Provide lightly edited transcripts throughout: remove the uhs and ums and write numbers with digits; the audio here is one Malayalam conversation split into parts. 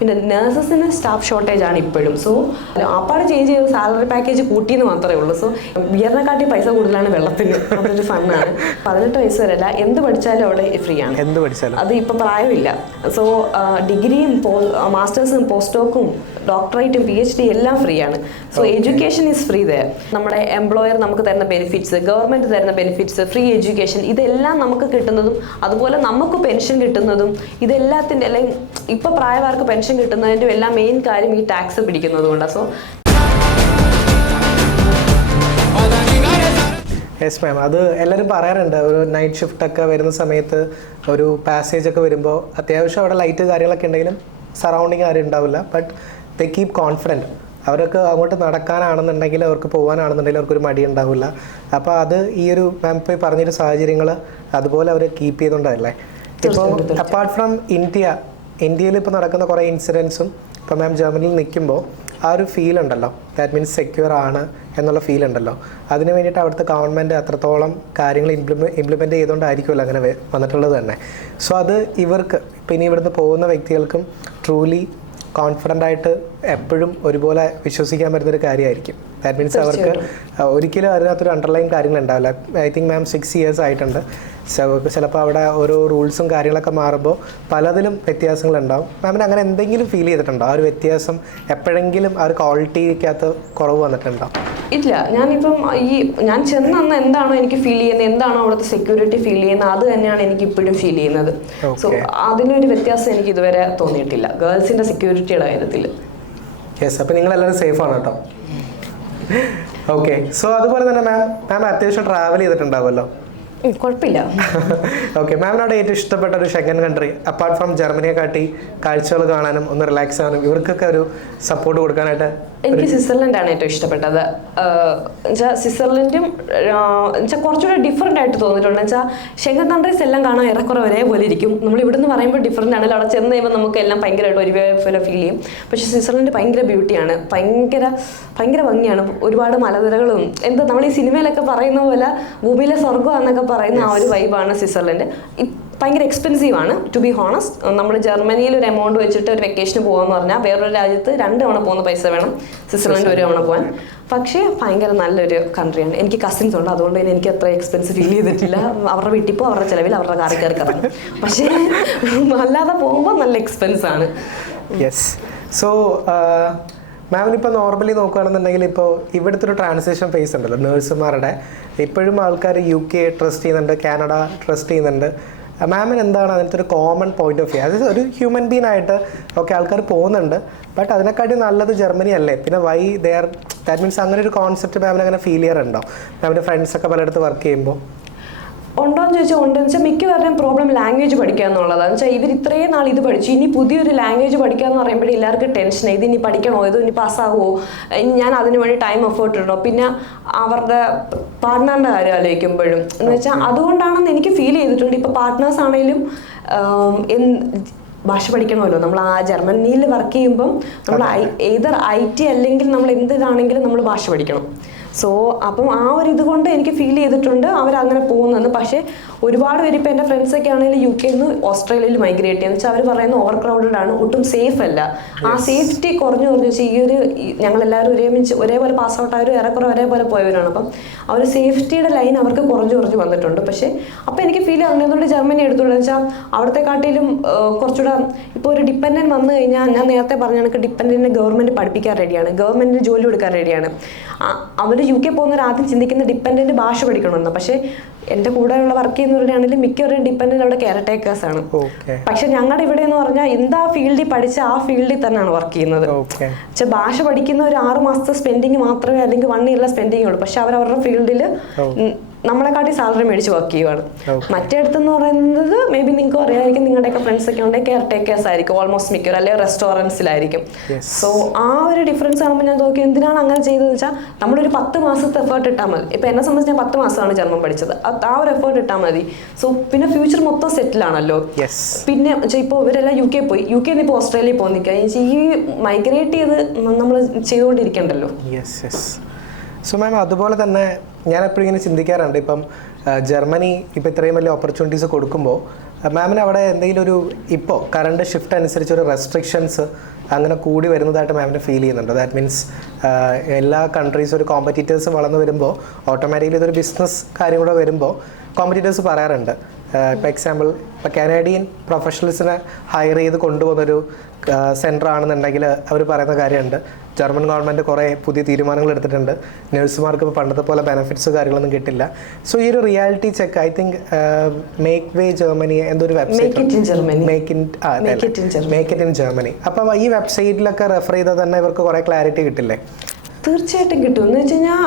പിന്നെ നഴ്സസിന് സ്റ്റാഫ് ഷോർട്ടേജ് ആണ് ഇപ്പോഴും. സോ അപ്പാട് ചേഞ്ച് ചെയ്ത് സാലറി പാക്കേജ് കൂട്ടിയെന്ന് മാത്രമേ ഉള്ളൂ. സോ ബിയറിനെക്കാട്ടി പൈസ കൂടുതലാണ് വെള്ളത്തിന്. അതൊരു ഫണ്ണാണ്. 18 വയസ്സ് വരെയല്ല, എന്ത് പഠിച്ചാലും അവിടെ ഫ്രീ ആണ്. എന്ത് പഠിച്ചാലും അത് ഇപ്പം പ്രായമില്ല. സോ ഡിഗ്രിയും മാസ്റ്റേഴ്സും പോസ്റ്റ് ഡോക്കും ഡോക്ടറേറ്റും PhD എല്ലാം ഫ്രീ ആണ്. So education is free there. നമ്മുടെ എംപ്ലോയർ നമുക്ക് തരുന്ന ബെനിഫിറ്റ്സ്, ഗവൺമെന്റ് തരുന്ന ബെനിഫിറ്റ്സ്, ഫ്രീ എഡ്യൂക്കേഷൻ, ഇതെല്ലാം നമുക്ക് കിട്ടുന്നതും അതുപോലെ നമുക്ക് പെൻഷൻ കിട്ടുന്നതും ഇതെല്ലാത്തിൻ്റെ അല്ലെങ്കിൽ ഇപ്പോൾ പ്രായമാർക്ക് പെൻഷൻ കിട്ടുന്നതിൻ്റെ എല്ലാം മെയിൻ കാര്യം ഈ ടാക്സ് പിടിക്കുന്നത് കൊണ്ടാണ്. സോ യെസ് മാം, അത് എല്ലാവരും പറയാറുണ്ട്. ഒരു നൈറ്റ് ഷിഫ്റ്റൊക്കെ വരുന്ന സമയത്ത് ഒരു പാസേജ് ഒക്കെ വരുമ്പോൾ അത്യാവശ്യം അവിടെ ലൈറ്റ് കാര്യങ്ങളൊക്കെ ഉണ്ടെങ്കിലും സറൗണ്ടിങ് ആരും ഉണ്ടാവില്ല. But they keep confident. അവർക്ക് അങ്ങോട്ട് നടക്കാനാണെന്നുണ്ടെങ്കിൽ അവർക്ക് പോകാനാണെന്നുണ്ടെങ്കിൽ അവർക്കൊരു മടി ഉണ്ടാവില്ല. അപ്പോൾ അത് ഈ ഒരു മാം ഇപ്പോൾ പറഞ്ഞൊരു സാഹചര്യങ്ങൾ അതുപോലെ അവർ കീപ്പ് ചെയ്തുകൊണ്ടല്ലേ. ഇപ്പോൾ അപ്പാർട്ട് ഫ്രം ഇന്ത്യയിൽ ഇപ്പോൾ നടക്കുന്ന കുറേ ഇൻസിഡൻസും ഇപ്പോൾ മാം ജർമ്മനിയിൽ നിൽക്കുമ്പോൾ ആ ഒരു ഫീൽ ഉണ്ടല്ലോ, ദാറ്റ് മീൻസ് സെക്യൂർ ആണ് എന്നുള്ള ഫീൽ ഉണ്ടല്ലോ. അതിന് വേണ്ടിയിട്ട് അവിടുത്തെ ഗവൺമെൻറ് അത്രത്തോളം കാര്യങ്ങൾ ഇംപ്ലിമെൻറ്റ് ചെയ്തുകൊണ്ടായിരിക്കുമല്ലോ അങ്ങനെ വന്നിട്ടുള്ളത് തന്നെ. സോ അത് ഇവർക്ക് ഇപ്പം ഇനി ഇവിടുന്ന് പോകുന്ന വ്യക്തികൾക്കും ട്രൂലി കോൺഫിഡൻ്റ് ആയിട്ട് എപ്പോഴും ഒരുപോലെ വിശ്വസിക്കാൻ പറ്റുന്നൊരു കാര്യമായിരിക്കും. ദാറ്റ് മീൻസ് അവർക്ക് ഒരിക്കലും അതിനകത്തൊരു അണ്ടർലൈൻ കാര്യങ്ങൾ ഉണ്ടാവില്ല. ഐ തിങ്ക് മാം 6 years ആയിട്ടുണ്ട്. ചിലപ്പോൾ അവിടെ ഓരോ റൂൾസും കാര്യങ്ങളൊക്കെ മാറുമ്പോൾ പലതിലും വ്യത്യാസങ്ങളുണ്ടാവും. മാമിന് അങ്ങനെ എന്തെങ്കിലും ഫീൽ ചെയ്തിട്ടുണ്ടോ? ആ ഒരു വ്യത്യാസം എപ്പോഴെങ്കിലും ആ ഒരു ക്വാളിറ്റിക്കകത്ത് കുറവ് വന്നിട്ടുണ്ടോ? ഇല്ല. ഞാനിപ്പം ഞാൻ ചെന്നന്ന് എന്താണോ എനിക്ക് ഫീൽ ചെയ്യുന്നത്, എന്താണോ അവിടുത്തെ സെക്യൂരിറ്റി ഫീൽ ചെയ്യുന്നത്, അത് തന്നെയാണ് എനിക്ക് ഇപ്പോഴും ഫീൽ ചെയ്യുന്നത്. സോ അതിനൊരു വ്യത്യാസം എനിക്ക് ഇതുവരെ തോന്നിയിട്ടില്ല ഗേൾസിന്റെ സെക്യൂരിറ്റിയുടെ കാര്യത്തിൽ. യെസ്, അപ്പം നിങ്ങളെല്ലാവരും സേഫ് ആണ് കേട്ടോ. ഓക്കെ. സോ അതുപോലെ തന്നെ മാം അത്യാവശ്യം ട്രാവൽ ചെയ്തിട്ടുണ്ടാവുമല്ലോ? കുഴപ്പമില്ല. ഓക്കെ. മാമിനോട് ഏറ്റവും ഇഷ്ടപ്പെട്ട ഒരു ഷെങ്കൻ കൺട്രി അപ്പാർട്ട് ഫ്രം ജർമ്മനിയെ കാട്ടി കാഴ്ചകൾ കാണാനും ഒന്ന് റിലാക്സ് ആവാനും ഇവർക്കൊക്കെ ഒരു സപ്പോർട്ട് കൊടുക്കാനായിട്ട്? എനിക്ക് സ്വിറ്റ്സർലൻഡാണ് ഏറ്റവും ഇഷ്ടപ്പെട്ടത്. സ്വിറ്റ്സർലൻഡും കുറച്ചുകൂടെ ഡിഫറെൻ്റ് ആയിട്ട് തോന്നിയിട്ടുണ്ട്. വെച്ചാൽ ഷെങ്കൻ കൺട്രീസ് എല്ലാം കാണാൻ ഏറെക്കുറെ ഒരേപോലെ ഇരിക്കും. നമ്മൾ ഇവിടുന്ന് പറയുമ്പോൾ ഡിഫറെൻ്റ് ആണല്ലോ, അവിടെ ചെന്ന് കഴിയുമ്പോൾ നമുക്ക് എല്ലാം ഭയങ്കരമായിട്ട് ഒരുപോലെ ഫീൽ ചെയ്യും. പക്ഷേ സ്വിറ്റ്സർലൻഡ് ഭയങ്കര ബ്യൂട്ടിയാണ്, ഭയങ്കര ഭംഗിയാണ്. ഒരുപാട് മലനിരകളും എന്താ നമ്മൾ ഈ സിനിമയിലൊക്കെ പറയുന്ന പോലെ ഭൂമിയിലെ സ്വർഗ്ഗം എന്നൊക്കെ പറയുന്ന ആ ഒരു വൈബാണ് സ്വിറ്റ്സർലൻഡ്. ഭയങ്കര എക്സ്പെൻസീവ് ആണ് ടു ബി ഹോണസ്റ്റ്. നമ്മൾ ജർമ്മനിയിൽ ഒരു എമൗണ്ട് വെച്ചിട്ട് ഒരു വെക്കേഷന് പോകാമെന്ന് പറഞ്ഞാൽ വേറൊരു രാജ്യത്ത് 2 തവണ പോകുന്ന പൈസ വേണം, സ്വിറ്റ്സർലൻഡ് 1 തവണ പോകാൻ. പക്ഷേ ഭയങ്കര നല്ലൊരു കൺട്രിയാണ്. എനിക്ക് കസിൻസ് ഉണ്ട്, അതുകൊണ്ട് തന്നെ എനിക്ക് അത്ര എക്സ്പെൻസ് ഫീൽ ചെയ്തിട്ടില്ല. അവരുടെ വീട്ടിൽ പോകും, അവരുടെ ചിലവിൽ അവരുടെ കാറിൽ കയറി കറങ്ങും. പക്ഷേ അല്ലാതെ പോകുമ്പോൾ നല്ല എക്സ്പെൻസ് ആണ്. യെസ്. സോ മാമിനിപ്പോൾ നോർമലി നോക്കുകയാണെന്നുണ്ടെങ്കിൽ ഇപ്പോൾ ഇവിടുത്തെ ഒരു ട്രാൻസിഷൻ ഫേസ് ഉണ്ടല്ലോ നേഴ്സുമാരുടെ. ഇപ്പോഴും ആൾക്കാർ UK ട്രസ്റ്റ് ചെയ്യുന്നുണ്ട്, കാനഡ ട്രസ്റ്റ് ചെയ്യുന്നുണ്ട്. മാമിന് എന്താണ് അതിനകത്ത് ഒരു കോമൺ പോയിന്റ് ഓഫ് വ്യൂ? അതായത് ഒരു ഹ്യൂമൻ ബീങ് ആയിട്ട് ഓക്കെ ആൾക്കാർ പോകുന്നുണ്ട്, ബട്ട് അതിനെക്കാട്ടി നല്ലത് ജർമ്മനി അല്ലേ? പിന്നെ why they are that means അങ്ങനെ ഒരു കോൺസെപ്റ്റ് മാമിന് അങ്ങനെ ഫീൽ ചെയ്യാറുണ്ടോ? മാമിൻ്റെ ഫ്രണ്ട്സൊക്കെ പലയിടത്ത് വർക്ക് ചെയ്യുമ്പോൾ ഉണ്ടോയെന്ന് ചോദിച്ചാൽ ഉണ്ടെന്ന് വെച്ചാൽ മിക്കവാറും പ്രോബ്ലം ലാംഗ്വേജ് പഠിക്കുക എന്നുള്ളതാണ്. വെച്ചാൽ ഇവർ ഇത്രയും നാൾ ഇത് പഠിച്ചു, ഇനി പുതിയൊരു ലാംഗ്വേജ് പഠിക്കുക എന്ന് പറയുമ്പോഴേ എല്ലാവർക്കും ടെൻഷൻ. ഇത് ഇനി പഠിക്കണോ, ഇത് ഇനി പാസ്സാകുമോ, ഇനി ഞാൻ അതിന് വേണ്ടി ടൈം എഫേർട്ട് ഇടണോ, പിന്നെ അവരുടെ പാർട്ട്ണറിൻ്റെ കാര്യം ആലോചിക്കുമ്പോഴും എന്ന് വെച്ചാൽ അതുകൊണ്ടാണെന്ന് എനിക്ക് ഫീൽ ചെയ്തിട്ടുണ്ട്. ഇപ്പോൾ പാർട്ട്നേഴ്സ് ആണെങ്കിലും ഭാഷ പഠിക്കണമല്ലോ. നമ്മൾ ആ ജർമ്മനിയിൽ വർക്ക് ചെയ്യുമ്പം നമ്മൾ ഏതർ IT അല്ലെങ്കിൽ നമ്മൾ എന്തിനാണെങ്കിലും നമ്മൾ ഭാഷ പഠിക്കണം. സോ അപ്പം ആ ഒരു ഇതുകൊണ്ട് എനിക്ക് ഫീൽ ചെയ്തിട്ടുണ്ട് അവരങ്ങനെ പോകുന്നത്. പക്ഷേ ഒരുപാട് പേര് ഇപ്പോൾ എൻ്റെ ഫ്രണ്ട്സൊക്കെ ആണെങ്കിൽ UK നിന്ന് ഓസ്ട്രേലിയയിൽ മൈഗ്രേറ്റ് ചെയ്യുന്നത് വെച്ചാൽ അവർ പറയുന്നത് ഓവർ ക്രൗഡഡ് ആണ്, ഒട്ടും സേഫ് അല്ല. ആ സേഫ്റ്റി കുറഞ്ഞു വെച്ചാൽ ഞങ്ങളെല്ലാവരും ഒരേപോലെ പാസ് ഔട്ട് ആയവരും ഏറെക്കുറെ ഒരേപോലെ പോയവരാണ്. അപ്പം ആ ഒരു സേഫ്റ്റിയുടെ ലൈൻ അവർക്ക് കുറഞ്ഞു വന്നിട്ടുണ്ട്. പക്ഷേ അപ്പോൾ എനിക്ക് ഫീൽ ചെയ്യുന്നത് ജർമ്മനി എടുത്തുള്ളൂ. വെച്ചാൽ അവിടുത്തെ കാട്ടിലും കുറച്ചുകൂടെ ഇപ്പോൾ ഒരു ഡിപ്പെൻഡൻറ്റ് വന്നു കഴിഞ്ഞാൽ ഞാൻ നേരത്തെ പറഞ്ഞ കണക്ക് ഡിപ്പെൻഡൻറ്റിനെ ഗവൺമെൻറ് പഠിപ്പിക്കാൻ റെഡിയാണ്, ഗവൺമെൻറ്റിന് ജോലി കൊടുക്കാൻ റെഡിയാണ്. അവർ UK പോകുന്നവർ ആദ്യം ചിന്തിക്കുന്ന ഡിപ്പെൻഡൻറ്റ് ഭാഷ പഠിക്കണമെന്ന്. പക്ഷേ എൻ്റെ കൂടെയുള്ള വർക്ക് ചെയ്യുന്നവരാണെങ്കിലും മിക്കവരും ഡിപ്പെൻഡൻറ്റ് അവിടെ കെയർ ടേക്കേഴ്സ് ആണ്. പക്ഷെ ഞങ്ങളുടെ ഇവിടെ എന്ന് പറഞ്ഞാൽ എന്താ ഫീൽഡിൽ പഠിച്ച ആ ഫീൽഡിൽ തന്നെയാണ് വർക്ക് ചെയ്യുന്നത്. പക്ഷെ ഭാഷ പഠിക്കുന്ന ഒരു 6 മാസത്തെ സ്പെൻഡിങ് മാത്രമേ അല്ലെങ്കിൽ 1 year സ്പെൻഡിങ് ഉള്ളൂ. പക്ഷെ അവരവരുടെ ഫീൽഡിൽ നമ്മളെക്കാട്ടി സാലറി മേടിച്ച് വർക്ക് ചെയ്യുവാണ്. മറ്റേടത്തെന്ന് പറയുന്നത് മേ ബി നിങ്ങൾക്ക് അറിയാമായിരിക്കും, നിങ്ങളുടെയൊക്കെ ഫ്രണ്ട്സൊക്കെ ഉണ്ടെങ്കിൽ കെയർ ടേക്കേഴ്സ് ആയിരിക്കും ഓൾമോസ്റ്റ് മിക്കവർ, അല്ലെങ്കിൽ റെസ്റ്റോറൻറ്റ്സിലായിരിക്കും. സോ ആ ഒരു ഡിഫറൻസ് കാണുമ്പോൾ ഞാൻ നോക്കി എന്തിനാണ് അങ്ങനെ ചെയ്തതെന്ന് വെച്ചാൽ നമ്മളൊരു 10 മാസത്തെ എഫേർട്ട് ഇട്ടാൽ മതി. ഇപ്പം എന്നെ സംബന്ധിച്ച് ഞാൻ 10 മാസമാണ് ജർമ്മൻ പഠിച്ചത്. ആ ഒരു എഫേർട്ട് ഇട്ടാൽ മതി. സോ പിന്നെ ഫ്യൂച്ചർ മൊത്തം സെറ്റിലാണല്ലോ. പിന്നെ ഇപ്പോൾ ഇവരെല്ലാം UK പോയി, UK നിന്ന് ഇപ്പോൾ ഓസ്ട്രേലിയയിൽ പോയി നിൽക്കുക, ഈ മൈഗ്രേറ്റ് ചെയ്ത് നമ്മൾ ചെയ്തുകൊണ്ടിരിക്കണ്ടല്ലോ. സോ മാം അതുപോലെ തന്നെ ഞാൻ എപ്പോഴും ഇങ്ങനെ ചിന്തിക്കാറുണ്ട്, ഇപ്പം ജർമ്മനി ഇപ്പം ഇത്രയും വലിയ ഓപ്പർച്യൂണിറ്റീസ് കൊടുക്കുമ്പോൾ മാമിന് അവിടെ എന്തെങ്കിലും ഒരു ഇപ്പോൾ കറണ്ട് ഷിഫ്റ്റ് അനുസരിച്ച് ഒരു റെസ്ട്രിക്ഷൻസ് അങ്ങനെ കൂടി വരുന്നതായിട്ട് മാമിന് ഫീൽ ചെയ്യുന്നുണ്ടോ? ദാറ്റ് മീൻസ് എല്ലാ കൺട്രീസും ഒരു കോമ്പറ്റീറ്റേഴ്സ് വളർന്നു വരുമ്പോൾ ഓട്ടോമാറ്റിക്കലി ഇതൊരു ബിസിനസ് കാര്യം കൂടെ വരുമ്പോൾ കോമ്പറ്റീറ്റേഴ്സ് പറയാറുണ്ട്. ഇപ്പോൾ എക്സാമ്പിൾ ഇപ്പോൾ കനേഡിയൻ പ്രൊഫഷണൽസിനെ ഹയർ ചെയ്ത് കൊണ്ടുപോകുന്നൊരു സെൻറ്റർ ആണെന്നുണ്ടെങ്കിൽ അവർ പറയുന്ന കാര്യമുണ്ട്, ജർമ്മൻ ഗവൺമെൻറ് കുറേ പുതിയ തീരുമാനങ്ങൾ എടുത്തിട്ടുണ്ട്, നഴ്സുമാർക്ക് ഇപ്പോൾ പണ്ടത്തെ പോലെ ബെനിഫിറ്റ്സ് കാര്യങ്ങളൊന്നും കിട്ടില്ല. സോ ഈ ഒരു reality check I think make way Germany എന്തൊരു website, make it in Germany. അപ്പം ഈ വെബ്സൈറ്റിലൊക്കെ റെഫർ ചെയ്താൽ തന്നെ ഇവർക്ക് കുറേ ക്ലാരിറ്റി കിട്ടില്ലേ? തീർച്ചയായിട്ടും കിട്ടും. എന്ന് വെച്ച് കഴിഞ്ഞാൽ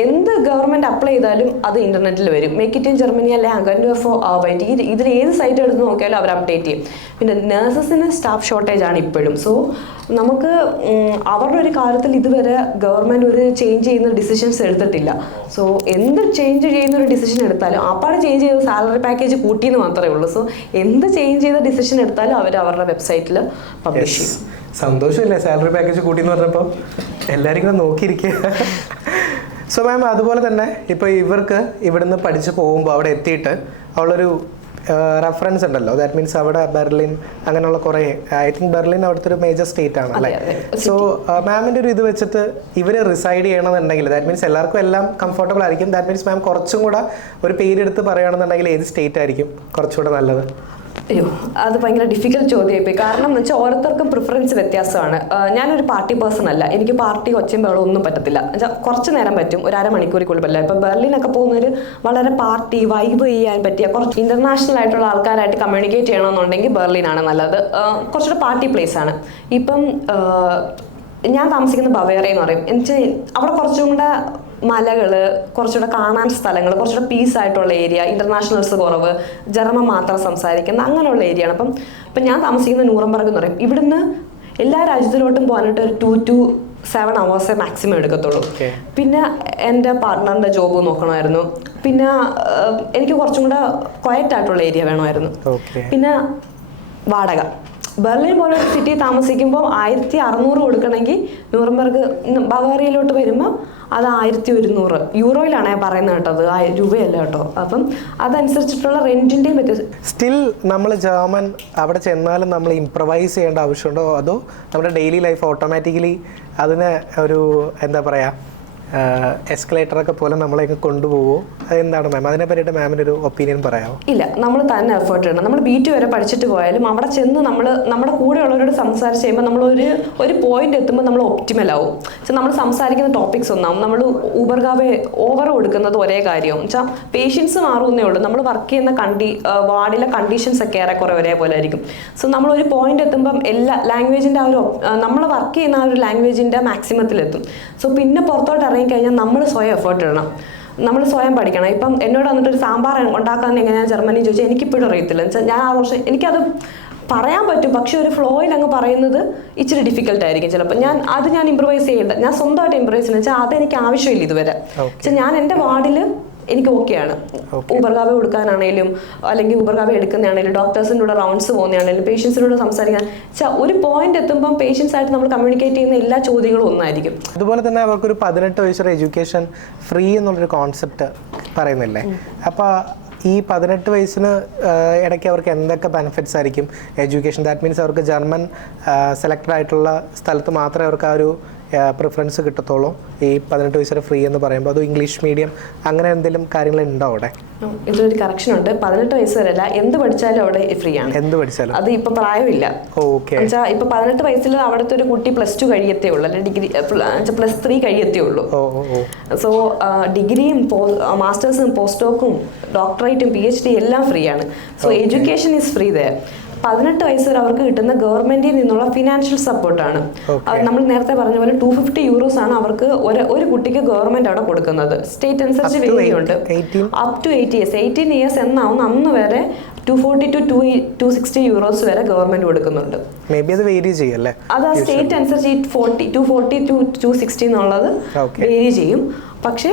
എന്ത് ഗവൺമെൻറ് അപ്ലൈ ചെയ്താലും അത് ഇൻ്റർനെറ്റിൽ വരും. മേക്ക് ഇറ്റ് ഇൻ ജർമ്മനി അല്ലെ അഗൻഡർ ഫോർ ആർബൈറ്റ്, ഇതിൽ ഏത് സൈറ്റ് എടുത്ത് നോക്കിയാലും അവർ അപ്ഡേറ്റ് ചെയ്യും. പിന്നെ നഴ്സസിന് സ്റ്റാഫ് ഷോർട്ടേജ് ആണ് ഇപ്പോഴും. സോ നമുക്ക് അവരുടെ ഒരു കാര്യത്തിൽ ഇതുവരെ ഗവൺമെൻറ് ഒരു ചേഞ്ച് ചെയ്യുന്ന ഡിസിഷൻസ് എടുത്തിട്ടില്ല. സോ എന്ത് ചേഞ്ച് ചെയ്യുന്ന ഒരു ഡിസിഷൻ എടുത്താലും അപ്പാടെ ചേഞ്ച് ചെയ്ത സാലറി പാക്കേജ് കൂട്ടിയെന്ന് മാത്രമേ ഉള്ളൂ. സോ എന്ത് ചേഞ്ച് ചെയ്ത ഡിസിഷൻ എടുത്താലും അവർ അവരുടെ വെബ്സൈറ്റിൽ പബ്ലിഷ് ചെയ്യും. സന്തോഷമില്ലേ സാലറി പാക്കേജ് കൂട്ടി എന്ന് പറഞ്ഞപ്പോൾ? എല്ലാവരും ഇങ്ങനെ നോക്കിയിരിക്കുക. സോ മാം അതുപോലെ തന്നെ ഇപ്പോൾ ഇവർക്ക് ഇവിടുന്ന് പഠിച്ച് പോകുമ്പോൾ അവിടെ എത്തിയിട്ട് അവളൊരു റെഫറൻസ് ഉണ്ടല്ലോ, ദാറ്റ് മീൻസ് അവിടെ ബെർലിൻ അങ്ങനെയുള്ള കുറേ, ഐ തിങ്ക് ബെർലിൻ അവിടുത്തെ ഒരു മേജർ സ്റ്റേറ്റ് ആണ് അല്ലേ? സോ മാമിൻ്റെ ഒരു ഇത് വെച്ചിട്ട് ഇവർ റിസൈഡ് ചെയ്യണമെന്നുണ്ടെങ്കിൽ ദാറ്റ് മീൻസ് എല്ലാവർക്കും എല്ലാം കംഫർട്ടബിൾ ആയിരിക്കും. ദാറ്റ് മീൻസ് മാം കുറച്ചും കൂടെ ഒരു പേരെടുത്ത് പറയുകയാണെന്നുണ്ടെങ്കിൽ ഏത് സ്റ്റേറ്റ് ആയിരിക്കും കുറച്ചുകൂടെ നല്ലത്? അയ്യോ, അത് ഭയങ്കര ഡിഫിക്കൽട്ട് ചോദ്യമായിപ്പോയി. കാരണം എന്ന് വെച്ചാൽ ഓരോരുത്തർക്കും പ്രിഫറൻസ് വ്യത്യാസമാണ്. ഞാനൊരു പാർട്ടി പേഴ്സൺ അല്ല, എനിക്ക് പാർട്ടി ഒച്ചയും ബഹളം ഒന്നും പറ്റത്തില്ല. എന്നുവെച്ചാൽ കുറച്ച് നേരം പറ്റും, ഒരു അരമണിക്കൂറിൽ പറ്റില്ല. ഇപ്പോൾ ബെർലിനൊക്കെ പോകുന്നൊരു വളരെ പാർട്ടി വൈബ് ചെയ്യാൻ പറ്റിയ കുറച്ച് ഇൻ്റർനാഷണൽ ആയിട്ടുള്ള ആൾക്കാരായിട്ട് കമ്മ്യൂണിക്കേറ്റ് ചെയ്യണമെന്നുണ്ടെങ്കിൽ ബെർലിനാണ് നല്ലത്. കുറച്ചുകൂടെ പാർട്ടി പ്ലേസ് ആണ്. ഇപ്പം ഞാൻ താമസിക്കുന്ന ബവേറിയ എന്ന് പറയും. എന്നുവെച്ചാൽ അവിടെ കുറച്ചും കൂടെ മലകൾ, കുറച്ചുകൂടെ കാണാൻ സ്ഥലങ്ങൾ, കുറച്ചുകൂടെ പീസ് ആയിട്ടുള്ള ഏരിയ, ഇൻ്റർനാഷണൽസ് കുറവ്, ജർമ്മൻ മാത്രം സംസാരിക്കുന്ന അങ്ങനെയുള്ള ഏരിയ ആണ്. ഇപ്പം ഞാൻ താമസിക്കുന്ന നൂറംബർഗ് എന്ന് പറയും. ഇവിടുന്ന് എല്ലാ രാജ്യത്തിലോട്ടും പോകാനായിട്ട് ഒരു 2 to 7 hours മാക്സിമം എടുക്കത്തുള്ളൂ. പിന്നെ എൻ്റെ പാർട്ട്ണറിൻ്റെ ജോബ് നോക്കണമായിരുന്നു. പിന്നെ എനിക്ക് കുറച്ചും കൂടെ ക്വയറ്റ് ആയിട്ടുള്ള ഏരിയ വേണമായിരുന്നു. പിന്നെ വാടക, ബെർലിൻ പോലെ ഒരു സിറ്റി താമസിക്കുമ്പോൾ 1600 കൊടുക്കണമെങ്കിൽ നൂറംബർഗ് ബവേറിയയിലോട്ട് വരുമ്പോൾ അത് 1100 യൂറോയിലാണ് ഞാൻ പറയുന്നത് കേട്ടോ, അത് രൂപയല്ല കേട്ടോ. അപ്പം അതനുസരിച്ചിട്ടുള്ള റെൻറ്റിൻ്റെയും വ്യത്യാസം. സ്റ്റിൽ നമ്മൾ ജർമ്മൻ അവിടെ ചെന്നാലും നമ്മൾ ഇംപ്രവൈസ് ചെയ്യേണ്ട ആവശ്യമുണ്ടോ, അതോ നമ്മുടെ ഡെയിലി ലൈഫ് ഓട്ടോമാറ്റിക്കലി അതിനെ ഒരു എന്താ പറയുക എസ്കലേറ്ററൊക്കെ പോലെ നമ്മളെ കൊണ്ടുപോകുമോ? അതെന്താണ് മാം, അതിനെ പറ്റിയിട്ട് മാമിൻ്റെ ഒരു ഒപ്പീനിയൻ പറയാമോ? ഇല്ല, നമ്മൾ തന്നെ എഫേർട്ട് ഇടണം. നമ്മൾ B2 വരെ പഠിച്ചിട്ട് പോയാലും അവിടെ ചെന്ന് നമ്മുടെ കൂടെയുള്ളവരോട് സംസാരിച്ച് കഴിയുമ്പോൾ നമ്മൾ ഒരു പോയിന്റ് എത്തുമ്പോൾ നമ്മൾ ഒപ്റ്റിമൽ ആവും. നമ്മൾ സംസാരിക്കുന്ന ടോപ്പിക്സ് ഒന്നാവും. നമ്മൾ ഊബർഗാവെ ഓവർ കൊടുക്കുന്നത് ഒരേ കാര്യവും വെച്ചാൽ പേഷ്യൻസ് മാറുന്നേ ഉള്ളൂ. നമ്മൾ വർക്ക് ചെയ്യുന്ന വാർഡിലെ കണ്ടീഷൻസ് ഒക്കെ ഏറെക്കുറെ ഒരേപോലെ ആയിരിക്കും. സോ നമ്മൾ ഒരു പോയിന്റ് എത്തുമ്പം എല്ലാ ലാംഗ്വേജിൻ്റെ നമ്മൾ വർക്ക് ചെയ്യുന്ന ആ ഒരു ലാംഗ്വേജിൻ്റെ മാക്സിമത്തിലെത്തും. സോ പിന്നെ പുറത്തോട്ട് ഇറങ്ങിക്കഴിഞ്ഞാൽ നമ്മൾ സ്വയം എഫേർട്ട് ഇടണം, നമ്മൾ സ്വയം പഠിക്കണം. ഇപ്പം എന്നോട് വന്നിട്ടൊരു സാമ്പാർ ഉണ്ടാക്കാൻ എങ്ങനെയാണ് ജർമ്മനി ചോദിച്ചാൽ എനിക്കിപ്പോഴും അറിയത്തില്ല. എന്ന് വെച്ചാൽ ഞാൻ ആ വർഷം എനിക്കത് പറയാൻ പറ്റും, പക്ഷെ ഒരു ഫ്ലോയിൽ അങ്ങ് പറയുന്നത് ഇച്ചിരി ഡിഫിക്കൽട്ട് ആയിരിക്കും ചിലപ്പോൾ. ഞാൻ ഇംപ്രവൈസ് ചെയ്യേണ്ട, ഞാൻ സ്വന്തമായിട്ട് ഇംപ്രവൈസ് ചെയ്യുന്നത് വെച്ചാൽ അതെനിക്ക് ആവശ്യമില്ല ഇതുവരെ. പക്ഷെ ഞാൻ എൻ്റെ വാർഡിൽ എനിക്ക് ഓക്കെയാണ്. ഊബർഗാവെ കൊടുക്കാനാണേലും അല്ലെങ്കിൽ ഊബർഗാവെ എടുക്കുന്നതാണേലും ഡോക്ടേഴ്സിൻ്റെ കൂടെ റൗണ്ട്സ് പോകുന്നതാണേലും പേഷ്യൻസിനോട് സംസാരിക്കാൻ ഒരു പോയിന്റ് എത്തുമ്പം പേഷ്യൻസ് ആയിട്ട് നമ്മൾ കമ്മ്യൂണിക്കേറ്റ് ചെയ്യുന്ന എല്ലാ ചോദ്യങ്ങളും ഒന്നായിരിക്കും. അതുപോലെ തന്നെ അവർക്കൊരു 18 വയസ്സുള്ള എഡ്യൂക്കേഷൻ ഫ്രീ എന്നുള്ളൊരു കോൺസെപ്റ്റ് പറയുന്നില്ലേ? അപ്പോൾ ഈ 18 വയസ്സിന് ഇടയ്ക്ക് അവർക്ക് എന്തൊക്കെ ബെനിഫിറ്റ്സ് ആയിരിക്കും എഡ്യൂക്കേഷൻ? ദാറ്റ് മീൻസ് അവർക്ക് ജർമ്മൻ സെലക്റ്റഡ് ആയിട്ടുള്ള സ്ഥലത്ത് മാത്രമേ അവർക്ക് ആ ഒരു പ്രിഫറൻസ് കിട്ടത്തുള്ളൂ ഈ 18 വയസ്സ് ഫ്രീ എന്ന് പറയുമ്പോൾ? അത് ഇംഗ്ലീഷ് മീഡിയം അങ്ങനെ എന്തെങ്കിലും കാര്യങ്ങൾ ഉണ്ടോ അവിടെ? ഇതിലൊരു കറക്ഷൻ ഉണ്ട്. 18 വയസ്സ് വരെയല്ല, എന്ത് പഠിച്ചാലും അവിടെ ഫ്രീ ആണ്. എന്ത് പഠിച്ചാലും അത് ഇപ്പൊ പ്രായമില്ല. വെച്ചാൽ ഇപ്പൊ 18 വയസ്സിൽ അവിടുത്തെ ഒരു കുട്ടി +2 കഴിയത്തേ ഉള്ളൂ, അല്ലെങ്കിൽ ഡിഗ്രി +3 കഴിയത്തേ ഉള്ളൂ. സോ ഡിഗ്രിയും മാസ്റ്റേഴ്സും പോസ്റ്റ് ഡോക്കും ഡോക്ടറേറ്റും PhD എല്ലാം ഫ്രീ ആണ്. So education is free there. 18 വയസ്സ് വരെ അവർക്ക് കിട്ടുന്ന ഗവൺമെന്റിൽ നിന്നുള്ള ഫിനാൻഷ്യൽ സപ്പോർട്ടാണ്. നമ്മൾ നേരത്തെ പറഞ്ഞ പോലെ 250 euros ആണ് അവർക്ക് ഒരു കുട്ടിക്ക് ഗവൺമെന്റ് അവിടെ കൊടുക്കുന്നത്. സ്റ്റേറ്റ് അനുസരിച്ച് വേരിയുണ്ട്. അപ് ടു 18 ഇയേഴ്സ് എന്നാവും അന്ന് വരെ 240 to 260 euros വരെ ഗവൺമെന്റ് കൊടുക്കുന്നുണ്ട്. അത് ആ സ്റ്റേറ്റ് അനുസരിച്ച് 240 to 260 എന്നുള്ളത് വേരി ചെയ്യും. പക്ഷേ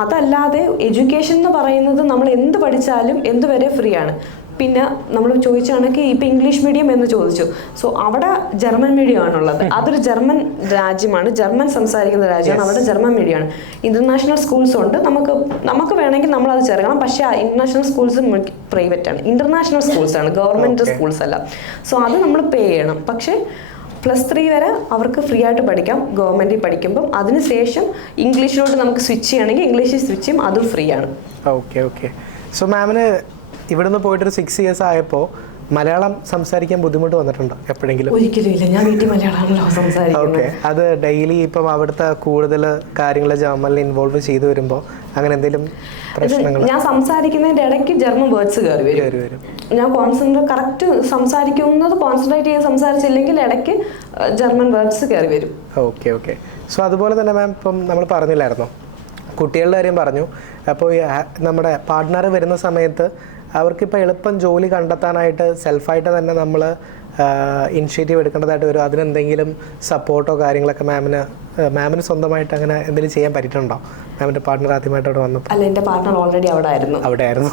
അതല്ലാതെ എഡ്യൂക്കേഷൻ എന്ന് പറയുന്നത് നമ്മൾ എന്ത് പഠിച്ചാലും എന്തുവരെ ഫ്രീ ആണ്. പിന്നെ നമ്മൾ ചോദിച്ചാണെങ്കിൽ ഇപ്പം ഇംഗ്ലീഷ് മീഡിയം എന്ന് ചോദിച്ചു. സോ അവിടെ ജർമ്മൻ മീഡിയം ആണുള്ളത്. അതൊരു ജർമ്മൻ രാജ്യമാണ്, ജർമ്മൻ സംസാരിക്കുന്ന രാജ്യമാണ്, അവിടെ ജർമ്മൻ മീഡിയമാണ്. ഇന്റർനാഷണൽ സ്കൂൾസ് ഉണ്ട്, നമുക്ക് വേണമെങ്കിൽ നമ്മളത് ചേർക്കണം. പക്ഷേ ഇന്റർനാഷണൽ സ്കൂൾസ് പ്രൈവറ്റ് ആണ്, ഇന്റർനാഷണൽ സ്കൂൾസ് ആണ്, ഗവൺമെൻറ് സ്കൂൾസ് അല്ല. സോ അത് നമ്മൾ പേ ചെയ്യണം. പക്ഷേ +3 വരെ അവർക്ക് ഫ്രീ ആയിട്ട് പഠിക്കാം ഗവൺമെൻറ്റിൽ പഠിക്കുമ്പം. അതിനുശേഷം ഇംഗ്ലീഷിലോട്ട് നമുക്ക് സ്വിച്ച് ചെയ്യണമെങ്കിൽ ഇംഗ്ലീഷിൽ സ്വിച്ച് ചെയ്യും, അതും ഫ്രീ ആണ്. ഓക്കെ. സോ മാമിന് ഇവിടുന്ന് പോയിട്ടൊരു 6 years ആയപ്പോൾ മലയാളം സംസാരിക്കാൻ ബുദ്ധിമുട്ട് വന്നിട്ടുണ്ടോ എപ്പോഴെങ്കിലും? ഒരിക്കലും ഇല്ല, ഞാൻ വീട്ടിൽ മലയാളമാണല്ലോ സംസാരിക്കുന്നത്. ഓക്കെ. അത് ഡെയിലി ഇപ്പം അവിടുത്തെ കൂടുതൽ കാര്യങ്ങൾ ജർമ്മനിൽ ഇൻവോൾവ് ചെയ്തു വരുമ്പോൾ അങ്ങനെ എന്തെങ്കിലും പ്രശ്നങ്ങൾ? ഞാൻ സംസാരിക്കുന്നതിൻ്റെ ഇടയ്ക്ക് ജർമ്മൻ വേർഡ്സ് കയറി വരും. ഞാൻ കറക്റ്റ് കോൺസെൻട്രേറ്റ് ചെയ്ത് സംസാരിച്ചില്ലെങ്കിൽ ഇടയ്ക്ക് ജർമ്മൻ വേർഡ്സ് കയറി വരും. ഓക്കെ. സോ അതുപോലെ തന്നെ മാം ഇപ്പം നമ്മൾ പറഞ്ഞില്ലായിരുന്നോ കുട്ടികളുടെ കാര്യം പറഞ്ഞു. അപ്പോൾ നമ്മുടെ പാർട്ട്ണർ വരുന്ന സമയത്ത് അവർക്കിപ്പോൾ എളുപ്പം ജോലി കണ്ടെത്താനായിട്ട് സെൽഫായിട്ട് തന്നെ നമ്മൾ ഇനിഷ്യേറ്റീവ് എടുക്കേണ്ടതായിട്ട് വരും. അതിനെന്തെങ്കിലും സപ്പോർട്ടോ കാര്യങ്ങളൊക്കെ മാമിന് സ്വന്തമായിട്ട് അങ്ങനെ എന്തെങ്കിലും ചെയ്യാൻ പറ്റിയിട്ടുണ്ടോ? മാമിൻ്റെ പാർട്ട്ണർ ആദ്യമായിട്ട് അവിടെ വന്നപ്പോൾ? അല്ല, എൻ്റെ പാർട്ട്ണർ ഓൾറെഡി അവിടെ ആയിരുന്നു.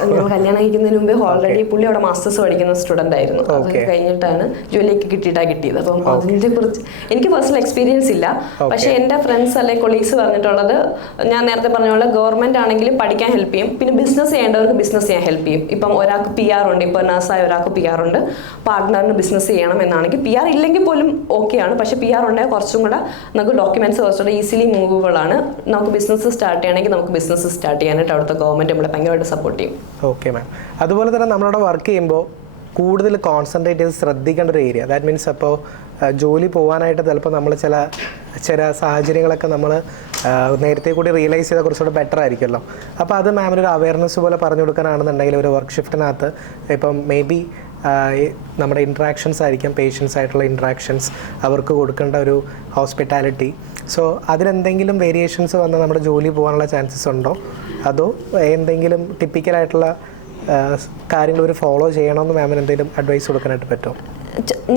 ഞങ്ങൾ കല്യാണം കഴിക്കുന്നതിന് മുമ്പേ ഓൾറെഡി പുള്ളി അവിടെ മാസ്റ്റേഴ്സ് പഠിക്കുന്ന സ്റ്റുഡൻ്റ് ആയിരുന്നു. അത് കഴിഞ്ഞിട്ടാണ് ജോലിയൊക്കെ കിട്ടിയിട്ടാണ്. അപ്പം അതിനെ കുറിച്ച് എനിക്ക് പേഴ്സണൽ എക്സ്പീരിയൻസ് ഇല്ല. പക്ഷേ എൻ്റെ ഫ്രണ്ട്സ് അല്ലെങ്കിൽ കൊളീഗ്സ് പറഞ്ഞിട്ടുള്ളത്, ഞാൻ നേരത്തെ പറഞ്ഞ പോലെ ഗവൺമെൻറ് ആണെങ്കിലും പഠിക്കാൻ ഹെൽപ്പ് ചെയ്യും. പിന്നെ ബിസിനസ് ചെയ്യേണ്ടവർക്ക് ബിസിനസ് ചെയ്യാൻ ഹെൽപ്പ് ചെയ്യും. ഇപ്പം ഒരാൾക്ക് PR ഉണ്ട്, ഇപ്പോൾ നഴ്സായ ഒരാൾക്ക് PR ഉണ്ട്, പാർട്ട്ണറിന് ബിസിനസ് ചെയ്യണം എന്നാണെങ്കിൽ PR ഇല്ലെങ്കിൽ പോലും ഓക്കെയാണ്. പക്ഷേ PR ഉണ്ടെങ്കിൽ കുറച്ചും കൂടെ നമുക്ക് ഡോക്യുമെന്റ്സ് കുറച്ചുകൂടെ ഈസിലി മൂവബിൾ ആണ്. നമുക്ക് ബിസിനസ് സ്റ്റാർട്ട് ചെയ്യണമെങ്കിൽ നമുക്ക് ബിസിനസ് സ്റ്റാർട്ട് ചെയ്യാനായിട്ട് അവിടുത്തെ ഗവൺമെൻറ് നമ്മളെ ഭയങ്കരമായിട്ട് സപ്പോർട്ട് ചെയ്യും. Okay ma'am. അതുപോലെ തന്നെ നമ്മളവിടെ വർക്ക് ചെയ്യുമ്പോൾ കൂടുതൽ കോൺസെൻട്രേറ്റ് ചെയ്ത് ശ്രദ്ധിക്കേണ്ട ഒരു ഏരിയ, ദാറ്റ് മീൻസ് അപ്പോൾ ജോലി പോകാനായിട്ട് ചിലപ്പോൾ നമ്മൾ ചില സാഹചര്യങ്ങളൊക്കെ നമ്മൾ നേരത്തെ കൂടി റിയലൈസ് ചെയ്താൽ കുറച്ചുകൂടെ ബെറ്റർ ആയിരിക്കുമല്ലോ. അപ്പോൾ അത് മാമിനൊരു അവയർനെസ് പോലെ പറഞ്ഞു കൊടുക്കാനാണെന്നുണ്ടെങ്കിൽ ഒരു വർക്ക് ഷിഫ്റ്റിനകത്ത് ഇപ്പം മേ ബി നമ്മുടെ ഇൻട്രാക്ഷൻസ് ആയിരിക്കും, പേഷ്യൻസ് ആയിട്ടുള്ള ഇൻട്രാക്ഷൻസ്, അവർക്ക് കൊടുക്കേണ്ട ഒരു ഹോസ്പിറ്റാലിറ്റി. സോ അതിലെന്തെങ്കിലും വേരിയേഷൻസ് വന്നാൽ നമ്മുടെ ജോലി പോകാനുള്ള ചാൻസസ് ഉണ്ടോ? അതോ എന്തെങ്കിലും ടിപ്പിക്കലായിട്ടുള്ള കാര്യങ്ങൾ ഒരു ഫോളോ ചെയ്യണമെന്ന് മാമിന് എന്തെങ്കിലും അഡ്വൈസ് കൊടുക്കാനായിട്ട് പറ്റുമോ?